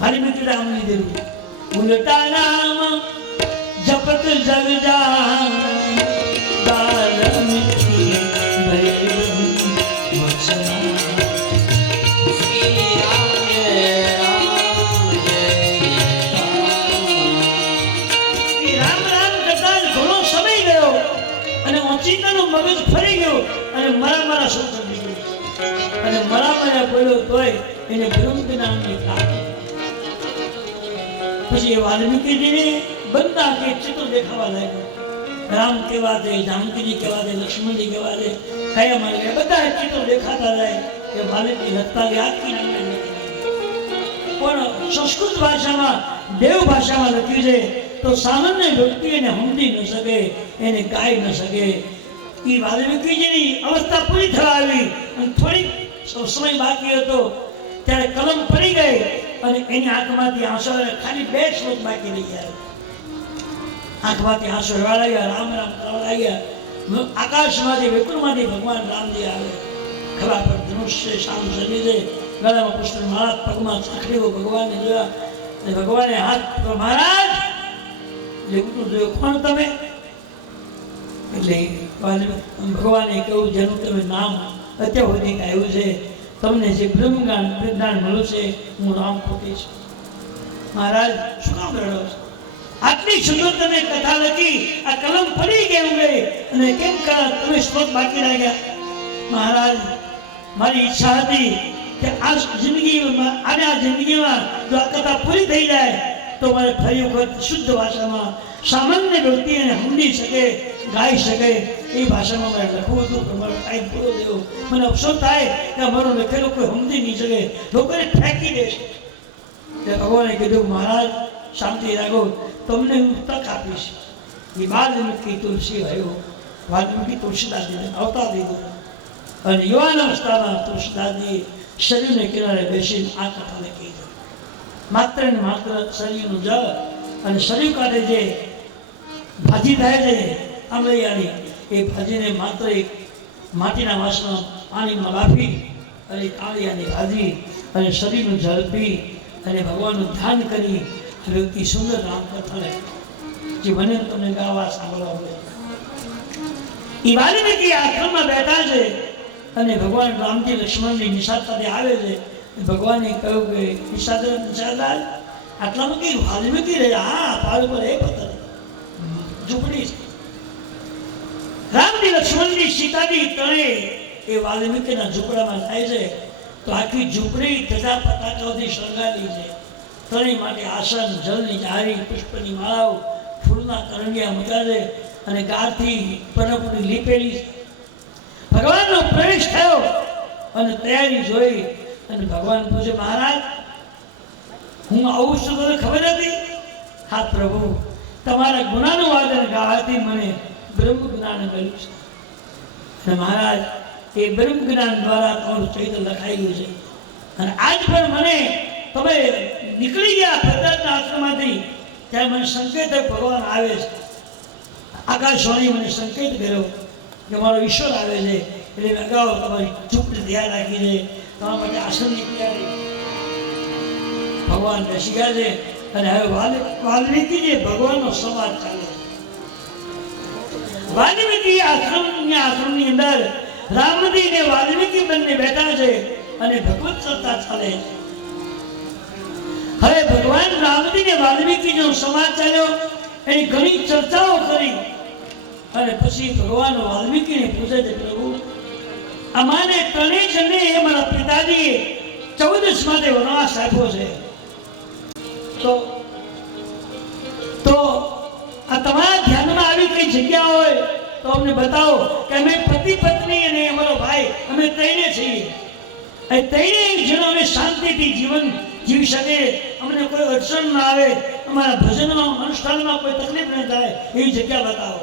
મારી મિત્ર રામની દેવી ઉલટા નામ જપત જગ જાન દાલ મિટ્ટી ભરે વચના શ્રી રામ રામ કરતા ઘણો સમય ગયો અને ઓચિંતાનું મગજ ફરી ગયો અને મારા શું કરી ગયું અને મારા બોલ્યો તોય એને બ્રહ્મ જ્ઞાનની પ્રાપ્તિ. પછી એ વાલ્મીકીજીને બધા કે ચિત્રો દેખાવા લાગ્યો. રામ કેવા છે, જાનકીજી કેવા છે, લક્ષ્મણજી કેવા છે, કયા માર્ગે બધા ચિત્રો દેખાતા જાય. એ વાલ્મીકી લખતા ગયા પણ સંસ્કૃત ભાષામાં દેવ ભાષામાં લખ્યું છે તો સામાન્ય વ્યક્તિ એને સમજી ન શકે, એને ગાઈ ન શકે. એ વાલ્મીકીજીની અવસ્થા પૂરી થવા આવી અને થોડીક સમય બાકી હતો ત્યારે કલમ પડી ગઈ અને એની આંખમાંથી આંસુ ખાલી 2 શ્લોક બાકી રહી ગયા. આંખમાંથી આંસુ વહેવા લાગ્યા, રામ રામ કરવા લાગ્યા. આકાશમાંથી વિકુળમાંથી ભગવાન રામજી આવે, ખભા પર ધનુષ્ય શામ શરીર છે, ગળામાં પુષ્પ માળા, પગમાં સાંકળીઓ. ભગવાનને જોયા અને ભગવાને હાથ મહારાજ જેવું જોયું, કોણ તમે? એટલે ભગવાને કહ્યું જેનું તમે નામ અત્યાર સુધી આવ્યું છે, તમને જે બ્રહ્મજ્ઞાન મળ્યું છે, હું રામ પોતે છું. મહારાજ શું કામ રડો છો? આટલી સુંદર તમે કથા લખી, આ કલમ પડી કેમ ગઈ અને કેમ તમે શ્લોક બાકી રાખ્યા? મહારાજ મારી ઈચ્છા હતી કે આ જિંદગીમાં જો આ કથા પૂરી થઈ જાય તો મારે ફરી વખત શુદ્ધ ભાષામાં સામાન્ય વ્યક્તિ એને સમજી શકે, ગાઈ શકે એ ભાષામાં મારે લખવું હતું. પણ મારો ટાઈમ પૂરો થયો. મને અફસોસ થાય કે મારો લખેલો કોઈ સમજી નહીં શકે, લોકોને ફેંકી દેશે. એટલે ભગવાને કીધું મહારાજ શાંતિ રાખો, તમને હું તક આપીશ. એ વાલ્મીકી તુલસી આવ્યો, વાલ્મીકી તુલસીદાસજીને અવતાર દીધો અને યુવાન અવસ્થામાં તુલસીદાસજી શરીરને કિનારે બેસીને આ કથા લખી. માત્ર ને માત્ર શરીરનું જળ અને શરીર કાઢે જે ભાજી થાય છે આંબળિયાની, એ ભાજીને માત્ર એક માટીના વાસણમાં પાણીમાં બાફી અને આંબળિયાની ભાજી અને શરીરનું જળ પી અને ભગવાનનું ધ્યાન કરી વ્યક્તિ સુંદર રામકથા લખી જે મને તમને ગાવા સાંભળવા હોય. એ વાલ્મીકી આશ્રમમાં બેઠા છે અને ભગવાન રામજી લક્ષ્મણની નિષાદ સાથે આવે છે. ભગવાને કહ્યું કે નિષાદ આટલામાં કઈ વાલ્મીકી રહે? હા, પાડ પર એ પથ્થર ઝૂંપડી છે. રામજી લક્ષ્મણજી સીતાજી ત્રણે એ વાલ્મીકીના ઝૂંપડામાં થાય છે તો આખી ઝૂંપડી ધજા પતાકાઓથી શણગારેલી છે. ત્રણેય માટે આસન, જલની જારી, પુષ્પની માળાઓ, ફૂલના કરંડિયા મૂક્યા છે અને ગારથી પરપડી લીપેલી છે. ભગવાનનો પ્રવેશ થયો અને તૈયારી જોઈ અને ભગવાન પૂછે, મહારાજ હું આવું છું તને ખબર હતી? હા પ્રભુ, તમારા ગુનાનું વાદન ગાવાથી મને બ્રહ્મ જ્ઞાન મળ્યું છે અને મહારાજ એ બ્રહ્મ જ્ઞાન દ્વારા તમારું ચરિત્ર લખાયેલું છે અને આજ પણ મને તમે નીકળી ગયા પ્રતાપના આશ્રમમાંથી ત્યારે મને સંકેત ભગવાન આવે છે. આકાશવાણી મને સંકેત કર્યો કે મારો ઈશ્વર આવે છે એટલે મેં અગાઉ તમારી ચૂપડી ધ્યાન રાખી છે, તમારા માટે આસનની તૈયારી. ભગવાન બેસી ગયા છે અને હવે વાલ્મીકી જે ભગવાનનો સંવાદ ચાલે છે. વાલ્મીકી આશ્રમની અંદર રામજી ને વાલ્મીકી બંને બેઠા છે અને ભગવત ચર્ચા ચાલે છે. હવે ભગવાન રામજી ને વાલ્મીકીનો સંવાદ ચાલ્યો, એની ઘણી ચર્ચાઓ કરી અને પછી ભગવાન વાલ્મીકીને પૂછે છે, પ્રભુ અમારે ત્રણેય જણને એ મારા પિતાજીએ 14 માટે વનવાસ આપ્યો છે તો આ તમારા ધ્યાનમાં આવી કઈ જગ્યા હોય તો અમને બતાવો કે અમે પતિ પત્ની અને અમારો ભાઈ અમે ત્રણે છીએ. એ ત્રણેય જણો અમે શાંતિથી જીવન જીવી શકે, અમને કોઈ અડચણ ના આવે, અમારા ભજનમાં અનુષ્ઠાનમાં કોઈ તકલીફ ન થાય એવી જગ્યા બતાવો.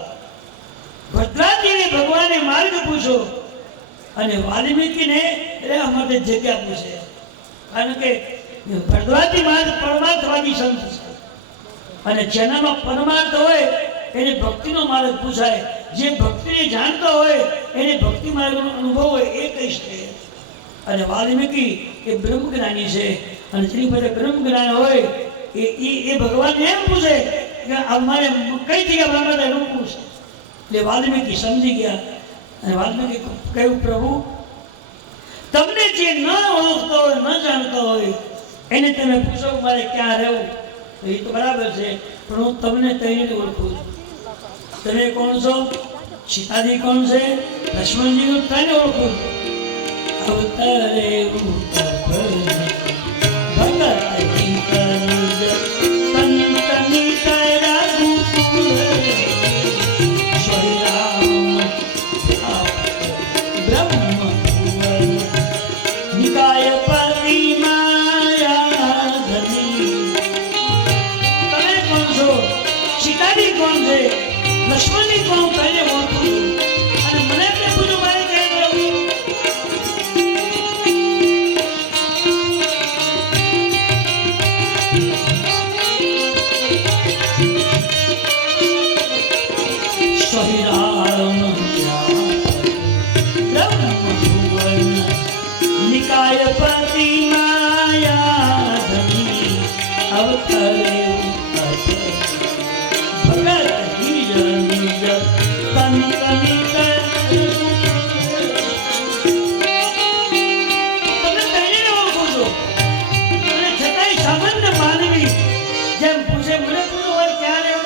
ભદ્રાજીને ભગવાને માર્ગ પૂછો અને વાલ્મીકીને રહેવા માટે જગ્યા પૂછે. કારણ કે ભદ્રાજી માર્ગ પરમાર્થવાદી સંત છે અને જેનામાં પરમાર્થ હોય એને ભક્તિનો માર્ગ પૂછાય. જે ભક્તિને જાણતો હોય એને ભક્તિ માર્ગનો અનુભવ હોય એ કહી શકે. અને વાલ્મીકી એ બ્રહ્મ જ્ઞાની છે અને જેની પાસે બ્રહ્મ જ્ઞાન હોય એ ભગવાનને એમ પૂછે કે અમારે કઈ જગ્યા બ્રહ્મ એનું પૂછે. એટલે વાલ્મીકી સમજી ગયા અને વાલ્મીકી કહ્યું, પ્રભુ તમને જે ન ઓળખતો હોય ન જાણતો હોય એને તમે પૂછો મારે ક્યાં રહેવું તો એ તો બરાબર છે, પણ હું તમને તઈને ઓળખું છું. તમે કોણ છો? સીતાજી કોણ છે? લક્ષ્મણજી તને ઓળખું છું. અવતરે લક્ષ્મણજી કોણ તને ઓળખું છું અને મને તે બધું મારે કઈ કરવું? निकायपति माया धनी अवतरे भगत हिजन तन कनित તમે તઈને ઓળખો છો અને છતાંય સામાન્ય માનવી જેમ પૂછે મને પૂછો હોય ક્યાં રહ્યો?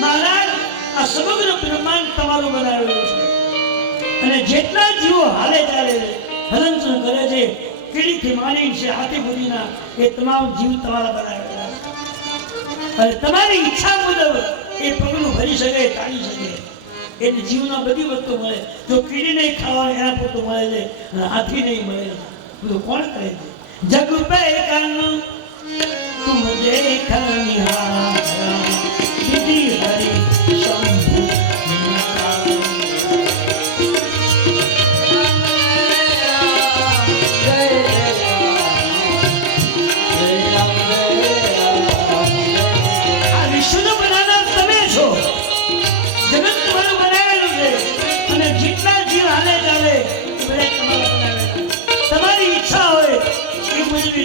મહારાજ આ સમગ્ર બ્રહ્માંડ તમારું બનાવેલું છે અને જેટલા જીવો હાલે ચાલે છે, હલનચલન કરે છે, કીડીથી માંડી છે હાથી સુધીના એ તમામ જીવ તમારા બનાવેલા છે અને તમારી ઈચ્છા મુજબ એ પગલું ભરી શકે, ચાલી શકે. એને જીવના બધી વસ્તુ મળે. જો કીડી નહીં ખાવાનું એના પૂરતું મળે છે અને હાથી નહીં મળે છે. બધું કોણ કરે છે? જગ પે કાનું તું દેખા નિહારા વિધિ હરી શંભુ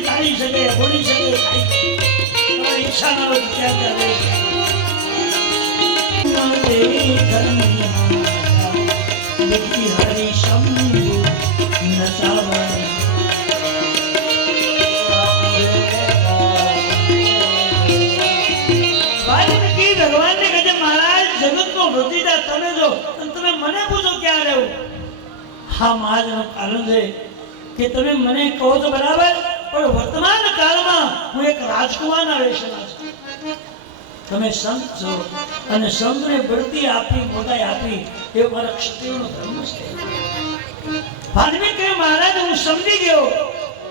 ચાલી શકે, બોલી શકે, ખાઈ શકે. તમારી ઈચ્છા ના હોય ત્યાં હરી શંભુ નચાવા વાલ્મીકી ભગવાનને કહે છે, મહારાજ હા મહારાજનું કારણ છે કે તમે મને કહો તો બરાબર, પણ વર્તમાન કાળમાં હું એક રાજકુમારના વેશમાં છું. તમે સંત છો અને સંતને બઢતી આપી, મોટાઈ આપી એ મારા ક્ષત્રિયનો ધર્મ છે. વાલ્મીકી કહે મહારાજ હું સમજી ગયો,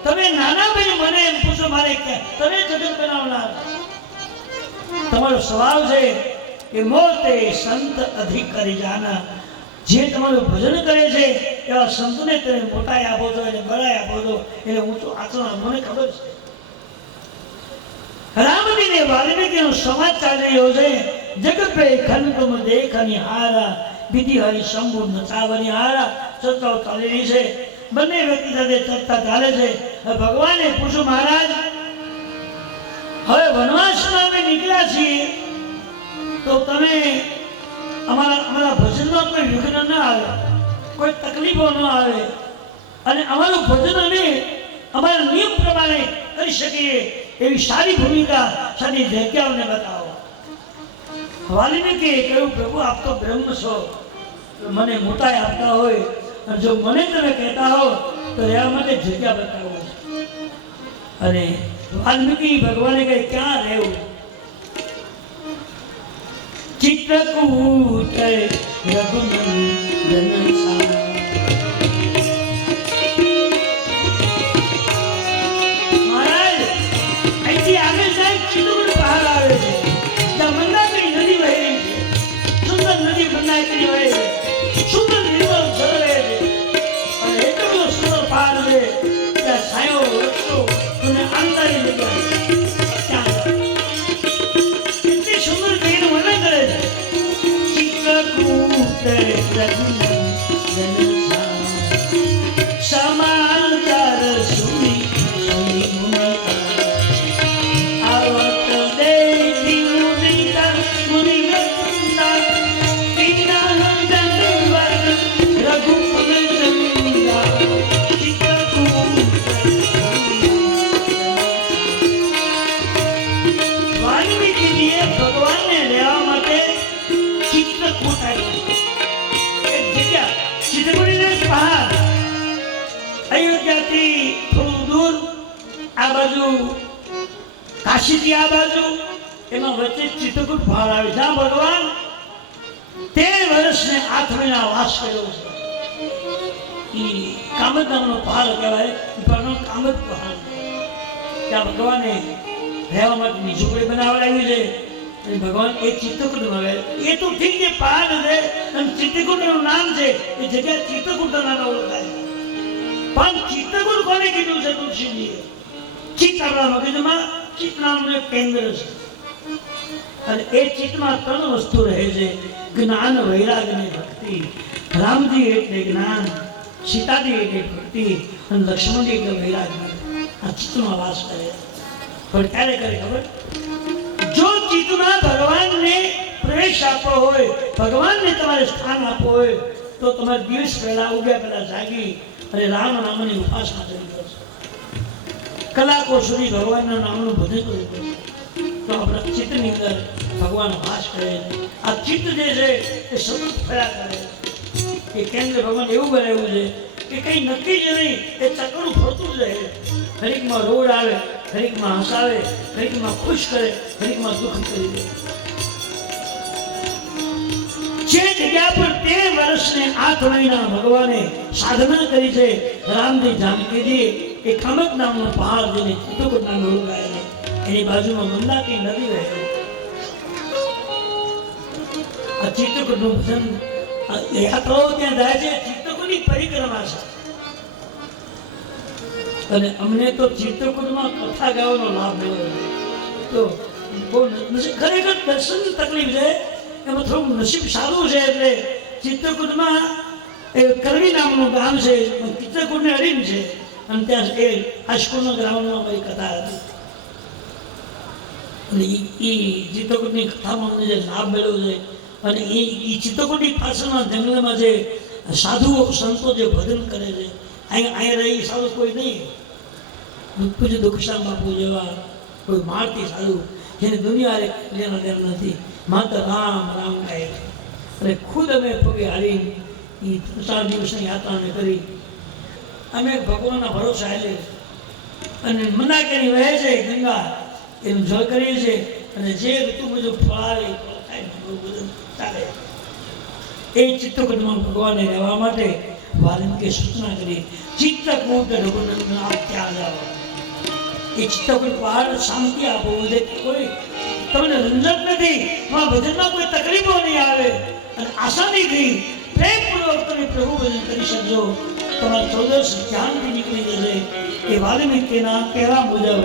તમે નાના ભાઈ મને એમ પૂછો મારે કે તમે જગત બનાવનાર. તમારો સ્વભાવ છે કે મોતે સંત અધિક કરી જાના, જે તમારું ભજન કરે છે એવા સંતને તમે મોટાઈ આપો છો અને બળાઈ આપો છો, એને ઊંચું આચરણ મને ખબર છે. રામજી ને વાલ્મીકીનો સંવાદ ચાલી રહ્યો છે. જગત પે ખંડમ દેખની હારા, વિધિ હરિ શંભુ નચાવની હારા ચર્ચાઓ ચાલી રહી છે. બંને વ્યક્તિ સાથે ચર્ચા ચાલે છે. ભગવાને પૂછ્યું મહારાજ હવે વનવાસમાં અમે નીકળ્યા છીએ તો તમે અમારા ભજનમાં કોઈ વિઘ્ન ન આવે, કોઈ તકલીફો ન આવે અને અમારું ભજન અમે અમારા નિયમ પ્રમાણે કરી શકીએ એવી સારી ભૂમિકા, સારી જગ્યાઓને બતાવો. વાલ્મીકીએ કહ્યું પ્રભુ આપ તો બ્રહ્મ છો, મને મોટાઈ આપતા હોય અને જો મને તમે કહેતા હો તો રહેવા માટે જગ્યા બતાવો. અને વાલ્મીકી ભગવાને કહે ક્યાં રહેવું? ચિત્રકૂટ રઘુનંદન સા. મહારાજ અહીંથી આગળ જાય ચિત્રકૂટ પહાડ આવે છે, જ્યાં મંદાકિની નદી વહી રહી છે. સુંદર નદી મંદાકિની વહે છે, સુંદર નિર્મળ જળ વહે છે અને એટલો બધો સુંદર પહાડ છે ત્યાં છાંયો, વૃક્ષો અને આંતરિક જગ્યા ત્યાં એટલી સુંદર જઈને વર્ણન કરે છે. ચિત્રકૂટ રઘુનંદન સા, સમાચાર સુની સુની મુનિ આવત દેખી મુનિતા મુનિ વૃંદા, વિઘ્નહર્તા રઘુકુલ ચંદા. ચિત્રકૂટ વાલ્મીકીજીએ ભગવાનને રહેવા માટે ચિત્રકૂટ આપ્યું. એક જગ્યા ચિત્રકૂટનો પહાડ અયોધ્યાથી થોડું દૂર, આ બાજુ કાશીથી આ બાજુ, એમાં વચ્ચે ચિત્રકૂટ પહાડ આવે જ્યાં ભગવાન 13 વર્ષને 8 મહિના વાસ કર્યો છે. એ કામદ નામનો પહાડ કહેવાય. એ પહાડનો કામદ પહાડ, ત્યાં ભગવાને રહેવા માટેની ઝૂંપડી બનાવડાવી છે. ભગવાન એ ચિત્રકૂટમાં રહે. એ તો ઠીક છે પહાડ છે અને ચિત્રકૂટનું નામ છે, એ જગ્યા ચિત્રકૂટના નામે ઓળખાય. પણ ચિત્રકૂટ કોને કીધું છે? તુલસીજીએ. ચિત્ત આપણા મગજમાં ચિત્ત નામનું એક કેન્દ્ર છે અને એ ચિત્તમાં 3 વસ્તુ રહે છે: જ્ઞાન, વૈરાગ અને ભક્તિ. રામજી એટલે જ્ઞાન, સીતાજી એટલે ભક્તિ અને લક્ષ્મણજી એટલે વૈરાગ. આ ચિત્તમાં વાસ કરે. પણ ક્યારે કરે ખબર? જો ચિત્તમાં ભગવાનને પ્રવેશ આપવો હોય, ભગવાનને તમારે સ્થાન આપવું હોય તો તમારે દિવસ પહેલા ઉગ્યા પહેલા જાગી અને રામ નામની ઉપાસના કરવી પડશે. કલાકો સુધી ભગવાનના નામનું ભજન કરવું પડશે. તો આપણા ચિત્તની અંદર ભગવાન વાસ કરે. આ ચિત્ત જે છે એ સતત ફર્યા કરે. એ કેન્દ્ર ભગવાન એવું બનાવ્યું છે કે કંઈ નક્કી જ નહીં, એ ચક્કરું ફરતું જ રહે. ઘડીકમાં રોડ આવે, ઘડીકમાં હસાવે, ઘડીકમાં ખુશ કરે, ઘડીકમાં દુઃખ કરી દે. જે જગ્યા પર 13 વર્ષને 8 મહિના ભગવાને સાધના કરી છે, રામજી જાનકીજી, એ કામદ નામનો પહાડ જેને ચિત્રકૂટ નામ ઓળખાય છે, એની બાજુમાં મંદાકિની નદી વહે. આ ચિત્રકૂટનું ભજન યાત્રાઓ ત્યાં જાય છે. ચિત્રકૂટની પરિક્રમા છે અને અમને તો ચિત્રકૂટમાં કથા ગાવાનો લાભ મળ્યો છે. તો બહુ ખરેખર દર્શનની તકલીફ છે, એમાં થોડું નસીબ સારું છે. એટલે ચિત્રકૂટમાં એ કરવી નામનું ગામ છે, ચિત્રકૂટને અડીને છે અને ત્યાં એ હાઈસ્કૂલના ગ્રાઉન્ડમાં મારી કથા હતી અને એ ચિત્રકૂટની કથામાં અમને જે લાભ મળ્યો છે અને એ ચિત્રકૂટની પાછળના જંગલમાં જે સાધુઓ સંતો જે ભજન કરે છે, અહીંયા રહી સારું કોઈ નહીં. પૂજ્ય દુઃખશામ બાપુ જેવા કોઈ મારતી સાધુ જેને દુનિયા લેના દેના નથી, માત્ર રામ રામ ગાય છે. અને ખુદ અમે પગે હારી એ 3-4 દિવસની યાત્રાને કરી અમે ભગવાનના ભરોસે હાલે અને મંદાકિની વહે છે ગંગા એનું જળ કરીએ છીએ અને જે ઋતુ મુજબ ફળ આવે બધું ચાલે. એ ચિત્તકૂટમાં ભગવાને રહેવા માટે વાલ્મીકે સૂચના કરી ચિત્તકૂટ રઘુનંદન આપ ત્યાં જાઓ. એ ચિત્તકૂટ પહાડ શાંતિ આપો છે, કોઈ તમને રંજક નથી, ભજનમાં કોઈ તકલીફો નહીં આવે અને આસાનીથી પ્રેમપૂર્વક તમે પ્રભુ ભજન કરી શકજો. તમારા 14 ધ્યાનથી નીકળી જશે. એ વાલ્મીકીના કહેવા મુજબ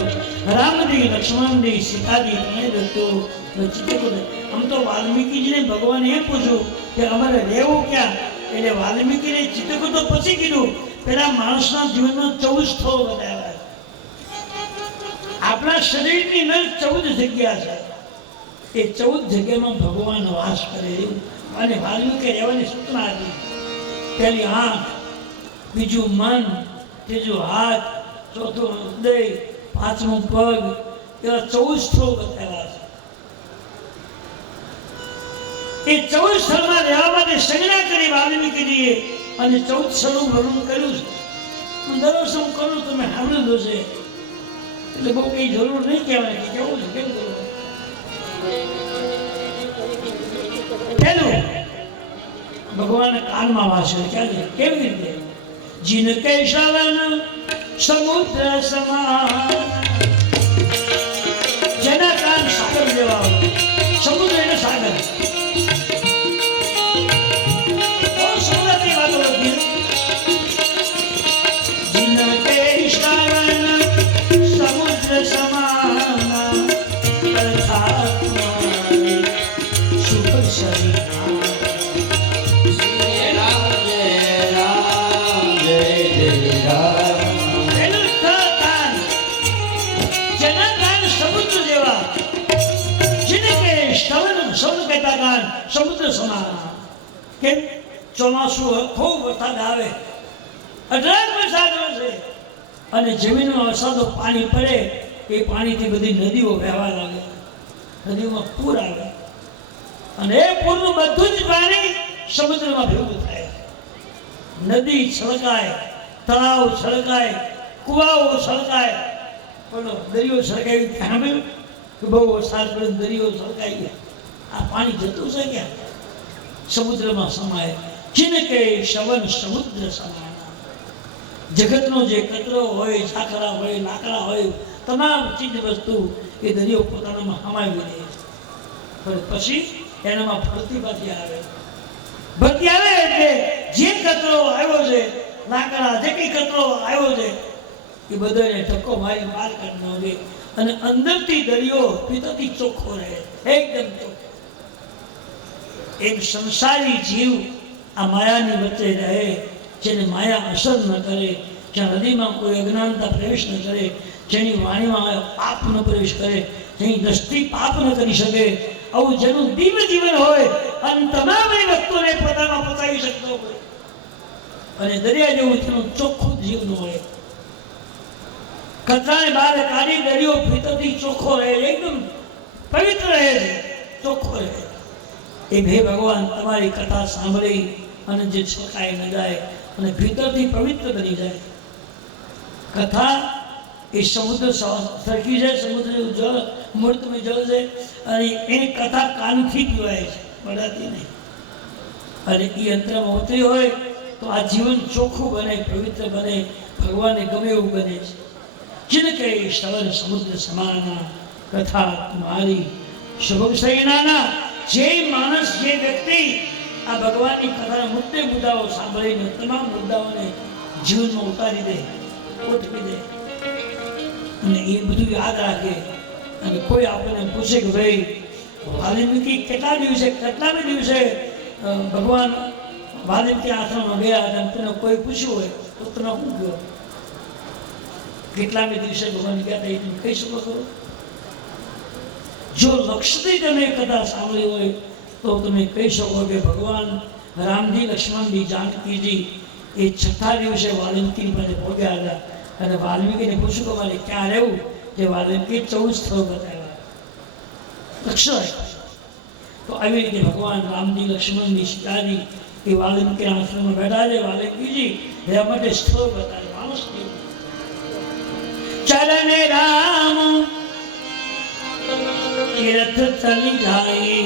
રામજી લક્ષ્મણજી સીતાજી ત્રણેય દત્તો ચિત્તકૂટ. આમ તો વાલ્મીકીજીને ભગવાને એમ પૂછ્યું કે અમારે રહેવું ક્યાં, એટલે વાલ્મીકીને ચિત્તકૂટ તો પછી કીધું. પેલા માણસના જીવનમાં 14 સ્થળો બતાવ્યા. આપણા શરીરની અંદર 14 જગ્યા છે. એ 14 જગ્યામાં ભગવાન વાસ કરે અને વાલ્મીકે રહેવાની સૂચના હતી. પહેલી આંખ, બીજું મન, ત્રીજું હાથ, ચોથું હૃદય, પાંચમું પગ, એવા 14 સ્થળો બતાવ્યા છે. એ 14 સ્થળમાં રહેવા માટે સંજ્ઞા કરી વાલ્મીકીજીએ અને 14 સ્થળનું વર્ણન કર્યું છે. હું દર વર્ષે હું કરું, તમે સાંભળ્યું હશે એટલે બહુ કઈ જરૂર નહીં કહેવાય કે કેવું છે કેમ કરવું. પહેલું ભગવાન કાનમાં વાસ્યું ક્યાં કેવી રીતે જીન કે શ્રવણ સમુદ્ર સમાન, જેના કાન સાગર જેવા હોય. સમુદ્ર એટલે સાગર. સમુદ્રની વાતો હતી. જીન કે શ્રવણ સમુદ્ર સમાન અર્થાત્માને શુભ શરીર. સમુદ્ર સમાન. કેમ? ચોમાસું ખૂબ વરસાદ આવે, અઢળક વરસાદ વરસે અને જમીનમાં વરસાદનું પાણી પડે, એ પાણીથી બધી નદીઓ વહેવા લાગે, નદીઓમાં પૂર આવે અને એ પૂરનું બધું જ પાણી સમુદ્રમાં ભેગું થાય. નદી છલકાય, તળાવ છલકાય, કુવાઓ છલકાય. બોલો, દરિયો છલકાય સાંભળ્યું કે બહુ વરસાદ પડે દરિયો છલકાઈ ગયા. આ પાણી જતું છે ક્યાં? સમુદ્રમાં સમાય. ચિનકે શવન સમુદ્ર સમાન. જગતનો જે કચરો હોય, સાકરા હોય, લાકડા હોય, તમામ ચીજ વસ્તુ એ દરિયો પોતાનામાં સમાવી દે. પણ પછી એનામાં ભરતી પાછી આવે. ભરતી આવે એટલે જે કચરો આવ્યો છે, લાકડા જે કઈ કચરો આવ્યો છે, એ બધાને ધક્કો મારી બહાર કાઢી નાખે અને અંદરથી દરિયો પિત્તથી ચોખ્ખો રહે, એકદમ ચોખ્ખો. એક સંસારી જીવ આ માયાની વચ્ચે રહે, જેને માયા અસર ન કરે, જ્યાં હૃદયમાં કોઈ અજ્ઞાનતા પ્રવેશ ન કરે, જેની વાણીમાં પાપ ન પ્રવેશ કરે, જેની દ્રષ્ટિ પાપ ન કરી શકે, આવું જેનું દિવ્ય જીવન હોય અને તમામ વસ્તુને પોતામાં પચાવી શકતો હોય અને દરિયા જેવું તેનું ચોખ્ખું જીવન હોય. કચરાને બહાર કાઢી દરિયો ભીતરથી ચોખ્ખો રહે, એકદમ પવિત્ર રહે છે, ચોખ્ખો રહે. એ હે ભગવાન, તમારી કથા સાંભળી અને જે છલકાઈ ન જાય અને ભીતરથી પવિત્ર બની જાય. કથા એ સમુદ્ર સરખી છે, સમુદ્રનું જળ મૂર્તમય જળ છે અને એની કથા કાનથી પીવાય છે, બળાતી નહીં. અને એ અંતરમાં ઉતરી હોય તો આ જીવન ચોખ્ખું બને, પવિત્ર બને, ભગવાનને ગમે એવું બને છે. જિનકે શ્રવણ સમુદ્ર સમાન કથા તમારી શુભ સૈનાના. જે માણસ, જે વ્યક્તિ આ ભગવાનની કથાના મુદ્દાઓ સાંભળીને તમામ મુદ્દાઓને જીવનમાં ઉતારી દે, ગોઠવી દે અને એ બધું યાદ રાખે. અને કોઈ આપણને પૂછે કે ભાઈ વાલ્મીકી કેટલામે દિવસે ભગવાન વાલ્મીકી આશ્રમમાં ગયા અને તને કોઈ પૂછ્યું હોય તો તમે શું કહો? કેટલામે દિવસે ભગવાન ગયા હતા એ તમે કહી શકો છો? જો લક્ષ્યથી તમે કથા સાંભળી હોય તો તમે કહી શકો કે ભગવાન રામજી, લક્ષ્મણજી, જાનકીજી એ 6થા દિવસે વાલ્મીકી પાસે પહોંચ્યા હતા અને વાલ્મીકીને પૂછ્યું કે મારે ક્યાં રહેવું? જે વાલ્મીકી 14 સ્થળો બતાવ્યા, લક્ષ્ય. તો આવી રીતે ભગવાન રામજી, લક્ષ્મણજી, સીતાજી એ વાલ્મીકીના આશ્રમમાં બેઠા છે. વાલ્મીકીજી રહેવા માટે સ્થળ બતાવે. માણસ કેવું ચરણે રામ તીર્થ ચલી જાય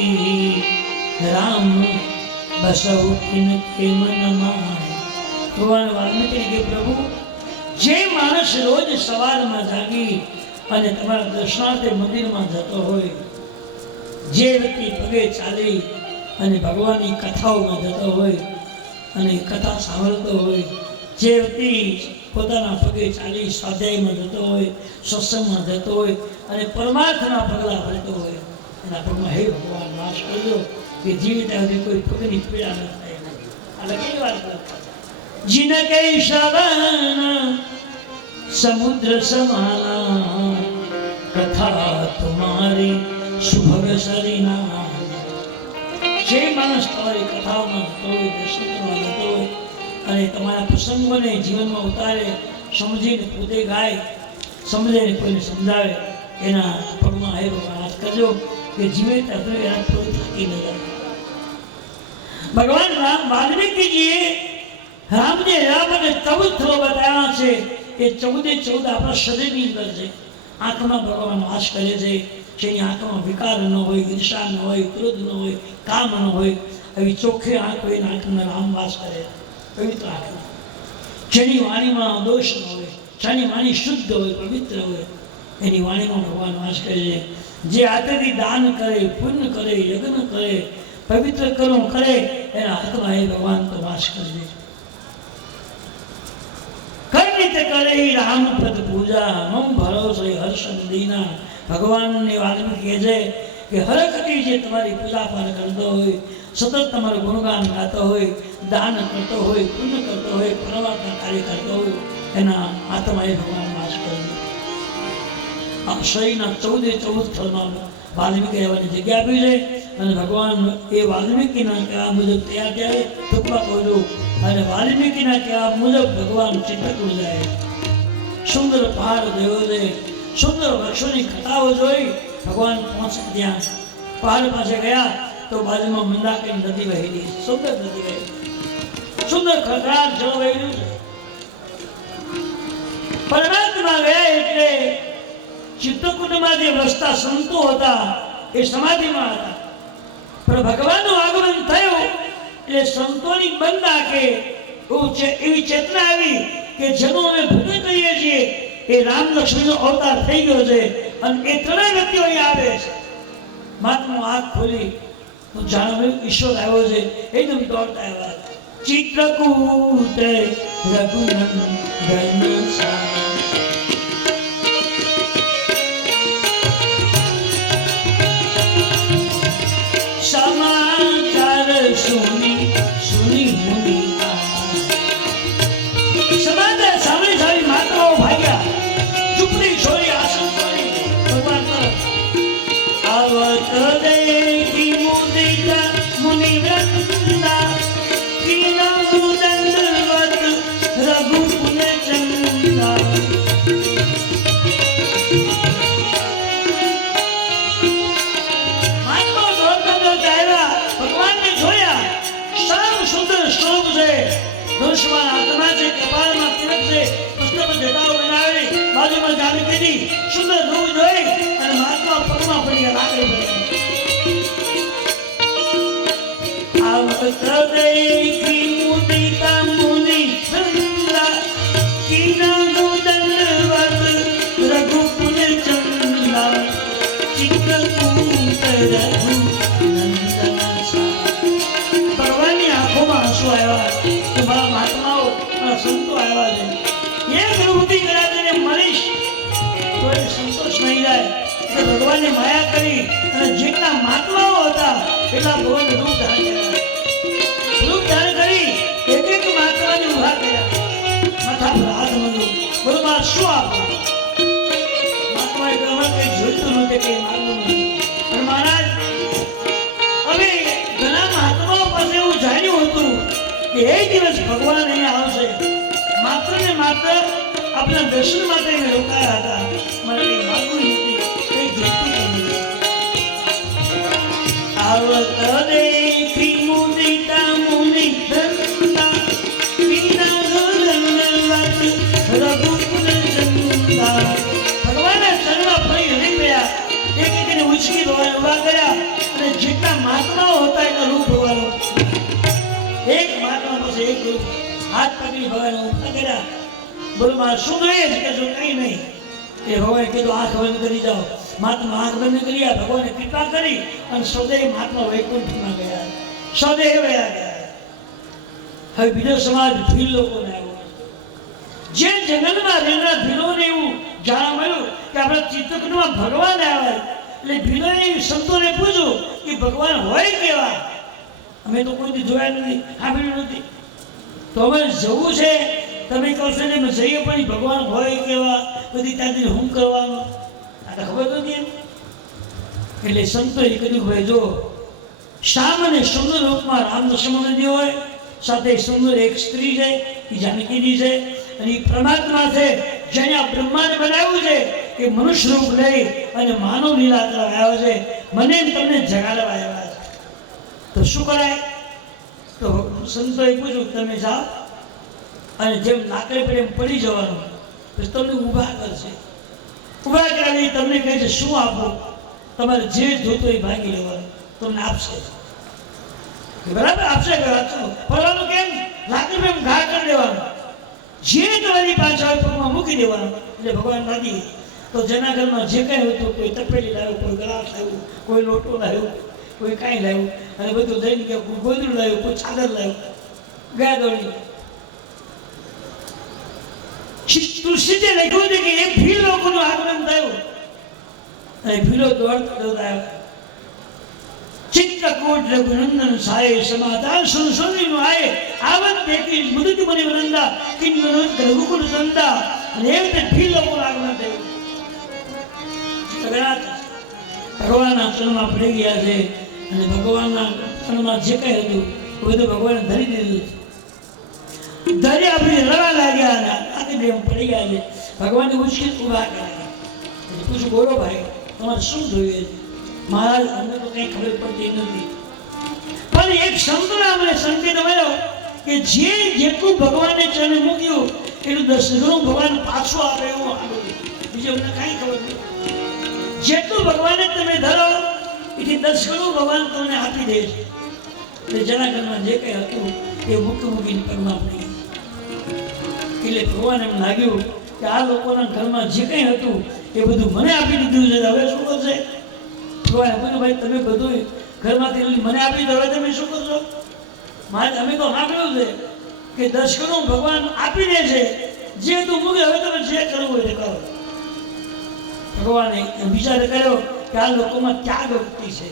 રામ બસૌ ઇનકે મનમાં. ભગવાન વાલ્મીકી કે પ્રભુ જે માણસ રોજ સવારમાં જાગી અને તમારા દર્શનાર્થે મંદિરમાં જતો હોય, જે વ્યક્તિ પગે ચાલી અને ભગવાનની કથાઓમાં જતો હોય અને કથા સાંભળતો હોય, જે વ્યક્તિ પોતાના પગે ચાલી સ્વાધ્યાયમાં જતો હોય, સત્સંગમાં જતો હોય અને પરમાર્થના પગલાં ભરતો હોય, એના પગમાં હે ભગવાન નાશ કરજો કે જીવિત આવી કોઈ પગની પીડા ન થાય. આ લખેલી વાત જીનકે શ્રવણ સમુદ્ર સમાના કથા તુમારી સુભગ સરીના. જે માણસ તમારી કથાઓમાં જતો હોય, દર્શન કરવા જતો હોય અને તમારા પ્રસંગોને જીવનમાં ઉતારે, સમજીને પોતે ગાય, સમજે કોઈને સમજાવે, એના પગમાં હે ભગવાન નાશ કરજો કે જીવિત આપણે એના થોડી થાકી ન જાય. ભગવાન વાલ્મીકીજીએ રામને રામ અને 14 સ્થળો બતાવ્યા છે. એ 14 આપણા શરીરની અંદર છે. આંખમાં ભગવાન વાસ કરે છે. જેની આંખમાં વિકાર ન હોય, ઈર્ષા ન હોય, ક્રોધ ન હોય, કામ ન હોય, એવી ચોખ્ખી આંખ હોય, આંખમાં રામ વાસ કરે, પવિત્ર આંખ. જેની વાણીમાં દોષ ન હોય, જેની વાણી શુદ્ધ હોય, પવિત્ર હોય, એની વાણીમાં ભગવાન વાસ કરે છે. જે હાથેથી દાન કરે, પુણ્ય કરે, યજ્ઞ કરે, પવિત્ર કર્મ કરે, એના હાથમાં એ ભગવાન તો વાસ કરે છે. કઈ રીતે કરે રામ પદ પૂજા મમ ભરોસો હર્ષ દીના. ભગવાનની વાલ્મીકી કહે છે કે હરકતી જે તમારી પૂજા પાઠ કરતો હોય, સતત તમારું ગુણગાન ગાતો હોય, દાન કરતો હોય, પુણ્ય કરતો હોય, પરમાત્મા કાર્ય કરતો હોય, એના આત્માએ ભગવાન વાસ કરે. આ શરીરના 14 સ્થળમાં વાલ્મીકી રહેવાની જગ્યા આપી છે. અને ભગવાન એ વાલ્મીકીના કહેવા મુજબ તૈયાર થયા. ટૂંકમાં કહું છું, અને વાલ્મીકીના કહેવા મુજબ ભગવાન ચિંતકુર જાય. સુંદર પહાડ જોયો છે, સુંદર વૃક્ષોની કથાઓ જોઈ. ભગવાન પહોંચ્યા ત્યાં પહાડ પાસે ગયા તો બાજુમાં મંદાકિની નદી વહેલી, સુંદર નદી વહેલી, સુંદર ખળખળાટ જળ વહેલું છે. પરમાત્મા ગયા એટલે ચિત્રકૂટમાં જે વસતા સંતો હતા એ સમાધિમાં હતા. પણ ભગવાનનું આગમન થયું એટલે સંતોની બંધ આંખે એવી ચેતના આવી કે જેનું અમે ભૂલ કરીએ છીએ એ રામ લક્ષ્મણનો અવતાર થઈ ગયો છે અને એ ત્રણેય વ્યક્તિઓ અહીં આવે છે. મહાત્મા આંખ ખોલી તો જાણ્યું ઈશ્વર આવ્યો છે. એકદમ દોડતા આવ્યા. ચિત્રકૂટ રઘુનંદન સમાચાર સુની મુનિ સમાચાર સાંભળી સારી માતાઓ ભાગ્યા. ઝૂંપડી છોડી, આસન છોડી ભગવાન તરફ આવત દેખી મુદિતા મુનિ વૃંદા કિના મુદંડવત રઘુકુલ ચંદા. ધનુષ્યમાં આત્મા છે, કપાળમાં તિલક છે, પુષ્પ પર જટાઓ બનાવેલી, બાજુમાં જાનકીની સુંદર રૂપ જોઈ અને મહાત્મા પગમાં પડી ગયા, લાકડી પડી. આવત દેખી મુદિતા મુનિ વૃંદા કિનાનો દંડવત રઘુકુલ ચંદા ચિત્રકૂટ રઘુનંદન સા. ભગવાનની આંખોમાં આંસુ આવ્યા. મારા મહાત્માઓ, મારા સંતો આવ્યા છે. એક પ્રવૃત્તિ કદાચ એને મળીશ તો એ સંતોષ નહીં જાય કે ભગવાનને માયા કરી અને જેટલા મહાત્માઓ હતા એટલા ભગવાન રૂપ ધારણ કર્યા. રૂપ ધારણ કરી એક મહાત્માને ઉભા કર્યા. માથા પર હાથ મૂક્યો. બોલો મારા શું આપવા? મહાત્માએ કહ્યું કંઈ જોઈતું નહોતું, કંઈ માગવું નથી. પણ મહારાજ અમે ઘણા મહાત્માઓ પાસે એવું જાણ્યું હતું કે એ દિવસ ભગવાન અહીંયા આવશે, માત્ર ને માત્ર આપણા દર્શન માટે અમે રોકાયા હતા. મને કંઈ માગવું નથી, કંઈ જોઈતું નથી. આવત દેખી મુદિતા મુનિ ઉચકી ભગવાન ઉભા કર્યા અને જેટલા મહાત્માઓ હતા એના રૂપ ભગવાન એક મહાત્મા પાસે એક રૂપ હાથ પકડી ભગવાન ઉભા કર્યા. બોલો મારે શું જોઈએ છે કે શું કંઈ નહીં. એ ભગવાને કીધું આંખ બંધ કરી જાઓ. મહાત્મા આંખ બંધ કરી ભગવાને કૃપા કરી અને સૌદેવ મહાત્મા વૈકુંઠમાં ગયા. સૌદેવ ગયા ગયા. હવે બીજો સમાજ ભીલ લોકોને આવ્યો. જે જંગલમાં રહેનાર ભીલોને એવું જાણવા મળ્યું કે આપણા ચિત્તકૂટમાં ભગવાન આવે એટલે ભીલોએ સંતોને પૂછ્યું કે ભગવાન હોય કેવા? અમે તો કોઈ જોયા નથી, સાંભળ્યું નથી. તો અમે જવું છે, તમે કહો છો ને અમે જઈએ પણ ભગવાન હોય કેવા, બધી ત્યાંથી હું કરવાનું આ તો ખબર નથી એમ. એટલે સંતોએ કીધું ભાઈ જો શ્યામ અને સુંદર રૂપમાં રામ લક્ષ્મણજી હોય, સાથે સુંદર એક સ્ત્રી છે એ જાનકીજી છે અને એ પરમાત્મા છે જેને આ બ્રહ્માંડ બનાવ્યું છે એ મનુષ્ય રૂપ લઈ અને માનવ લીલા કરવા આવ્યો છે, મને તમને જગાડવા આવ્યા છે. તો શું કરાય? તો સંતોએ પૂછ્યું તમે જાઓ અને જેમ લાકડી પડે એમ પડી જવાનું, પછી તમને ઊભા કરશે. ઊભા કરાવી તમને કહે છે શું આપો? તમારે જે જોતો એ ભાગી લેવાનું, તમને આપશે. બરાબર આપશે ફરવાનું કેમ? લાકડી પર ઘા કરી દેવાનું, જે તમારી પાછળ પગમાં મૂકી દેવાનું એટલે ભગવાન રાજી. તો જેના ઘરમાં જે કંઈ હતું, કોઈ તપેલી લાવ્યું, કોઈ ગ્લાસ લાવ્યું, કોઈ લોટો લાવ્યું, કોઈ કાંઈ લાવ્યું અને બધું લઈને ગયા. કોઈ ગોદડું લાવ્યું, કોઈ ચાદર લાવ્યું, ગયા દોડી. તુલસીએ લખ્યું છે કે એ ભીલ લોકોનું આગમન થયું અને ભીલો દોડતા દોડતા આવ્યા. ચિત્તકૂટ રઘુનંદન સાય સમાધાન સુનસુનીનું આય આવત દેખી મુદિત મુનિ વૃંદા કિન્નોત રઘુકુલ સંદા. અને એ રીતે ભીલ લોકોનું આગમન થયું. ભગવાનના ચરણમાં પડી ગયા છે અને ભગવાનના ચરણમાં જે કંઈ હતું એ બધું ભગવાને ધરી દીધું. ધરી આપણે રવા લાગ્યા અને આથી પડી ગયા છે. ભગવાનને ઉચકી ઉભા કર્યા. પૂછું બોલો ભાઈ તમારે શું જોઈએ છે? મહારાજ અમને તો કંઈ ખબર પડતી નથી, પણ એક સંતોએ અમને સંકેત મળ્યો કે જે જેટલું ભગવાનને ચરણે મૂક્યું એટલું 10 ગણું ભગવાન પાછું આપે એવું આગળ. બીજું અમને કાંઈ ખબર નથી. જેટલું ભગવાનને તમે ધરો એથી 10 ગણું ભગવાન તમને આપી દે છે. એટલે જેના ઘરમાં જે કંઈ હતું એ મૂકીને પગમાં પડી. એટલે ભગવાન એમ લાગ્યું કે આ લોકોના ઘરમાં જે કંઈ હતું એ બધું મને આપી દીધું છે, હવે શું કરશે? ભગવાન બોલ્યું ભાઈ તમે બધું ઘરમાંથી મને આપી દો, હવે તમે શું કરશો? મારે અમે તો સાંભળ્યું છે કે 10 ગણું ભગવાન આપી દે છે, જે તું મૂકે હવે તમે જે કરવું હોય તે કરો. ભગવાને વિચાર કર્યો કે આ લોકોમાં ત્યાગ વૃત્તિ છે,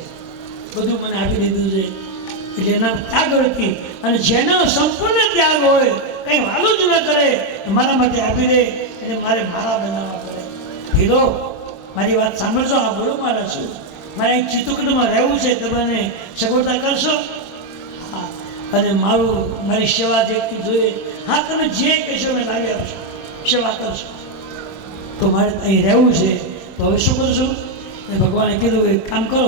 બધું મને આપી દીધું છે એટલે એના ત્યાગ વૃત્તિ, અને જેનો સંપૂર્ણ ત્યાગ હોય કંઈ વાલું જ ન કરે મારા માટે આપી દે એટલે મારે મારા બનાવવા પડે. ભીલો મારી વાત સાંભળશો? આ બોલો મારા શું મારે એક ચિત્તકૂટમાં રહેવું છે, તમને સગવડતા કરશો? હા. અને મારી સેવા જે જોઈએ, હા તમે જે કહેશો મેં લાવી આપશો, સેવા કરશો. તો મારે અહીં રહેવું છે, તો હવે શું કરશું? ભગવાને કીધું એક કામ કરો,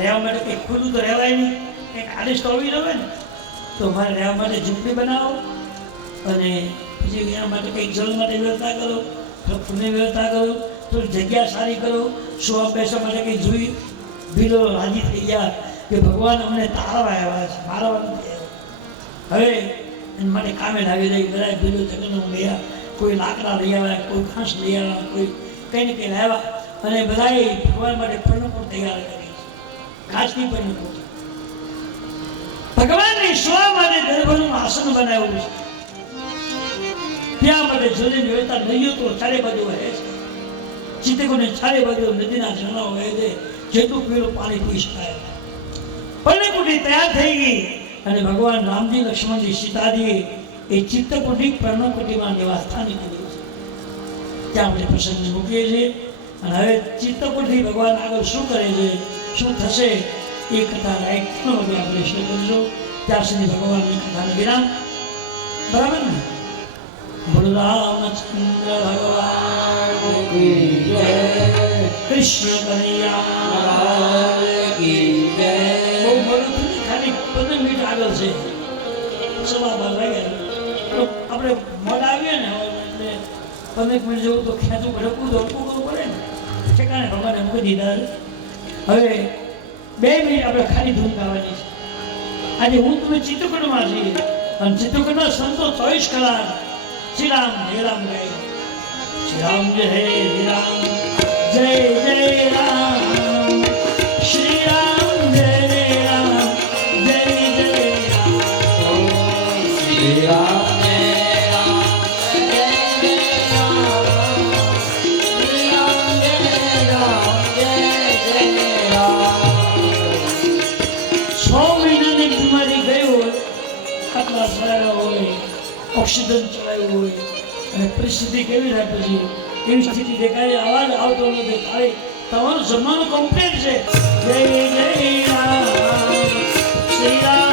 રહેવા માટે કંઈક ખુલ્લું તો રહેવાય નહીં, કંઈક આદેશ તો હોવી રહે ને. તો મારે રહેવા માટે ઝૂંપડી બનાવો અને પછી એના માટે કંઈક જલ માટે વ્યવસ્થા કરો, ફૂલની વ્યવસ્થા કરો, થોડી જગ્યા સારી કરો, સુવા બેસવા માટે કંઈ જોઈ. ભીલો રાજી થઈ ગયા કે ભગવાન અમને તારવા આવ્યા છે, મારવા નથી આવ્યા. હવે એના માટે કામે લાગી જાય. બધા ભીલો જગનમાં ગયા, કોઈ લાકડા લઈ આવ્યા, કોઈ ઘાસ લઈ આવ્યા, કોઈ કંઈ ને કંઈ લાવ્યા અને બધાએ ભગવાન માટે પર્ણકુટ તૈયાર કરી, ઘાસની પર્ણકુટ. ભગવાનને સુવા માટે દરબારનું આસન બનાવ્યું છે. ત્યાં માટે જલની વ્યવસ્થા નદીઓ તો ચારે બાજુ વહે છે. ચિત્તકૂટને ચારે બાજુ નદીના ઝરણા વહે છે, જેટલું પીળું પાણી પી શકાય. પર્ણકુટી તૈયાર થઈ ગઈ અને ભગવાન રામજી, લક્ષ્મણજી, સીતાજી એ ચિત્તકૂટની પર્ણકુટીમાં નિવાસ સ્થાની કર્યું છે. ત્યાં આપણે પ્રસંગ મૂકીએ છીએ. અને હવે ચિત્તકૂટથી ભગવાન આગળ શું કરે છે, શું થશે એ કથા રાઈટનો વગર આપણે શરૂ કરીશું. ત્યાં સુધી ભગવાનની કથાને વિરામ. બરાબર ને? બોલો રામચંદ્ર ભગવાન કી જય, કૃષ્ણ કનૈયા કી જય. બહુ મોડું નથી, ખાલી 15 મિનિટ આગળ છે, 12:15 વાગ્યા. તો આપણે મોડા આવીએ ને એટલે 15 મિનિટ જેવું તો ખેંચવું પડે, દોડવું કરવું પડે ને. ઠેકાણે ભગવાને મૂકી દીધા. હવે 2 મિનિટ આપણે ખાલી ધૂન ગાવાની છે. આજે હું તમે ચિત્તકૂટમાં છીએ અને ચિત્તકૂટમાં સંતો 24 કલાક શ્રી રામ હે રામ ગાય. શ્રી રામ જય હે રામ જય જય રામ શ્રી રામ જય રામ જય જય રામ શ્રી રામ ઓક્સિજન ચડાવ્યું હોય અને પરિસ્થિતિ કેવી રહે પછી એવી સ્થિતિ દેખાય અવાજ આવતો નથી ખાલી તમારું જમવાનું કમ્પ્લીટ છે. જય જય રામ શ્રી રામ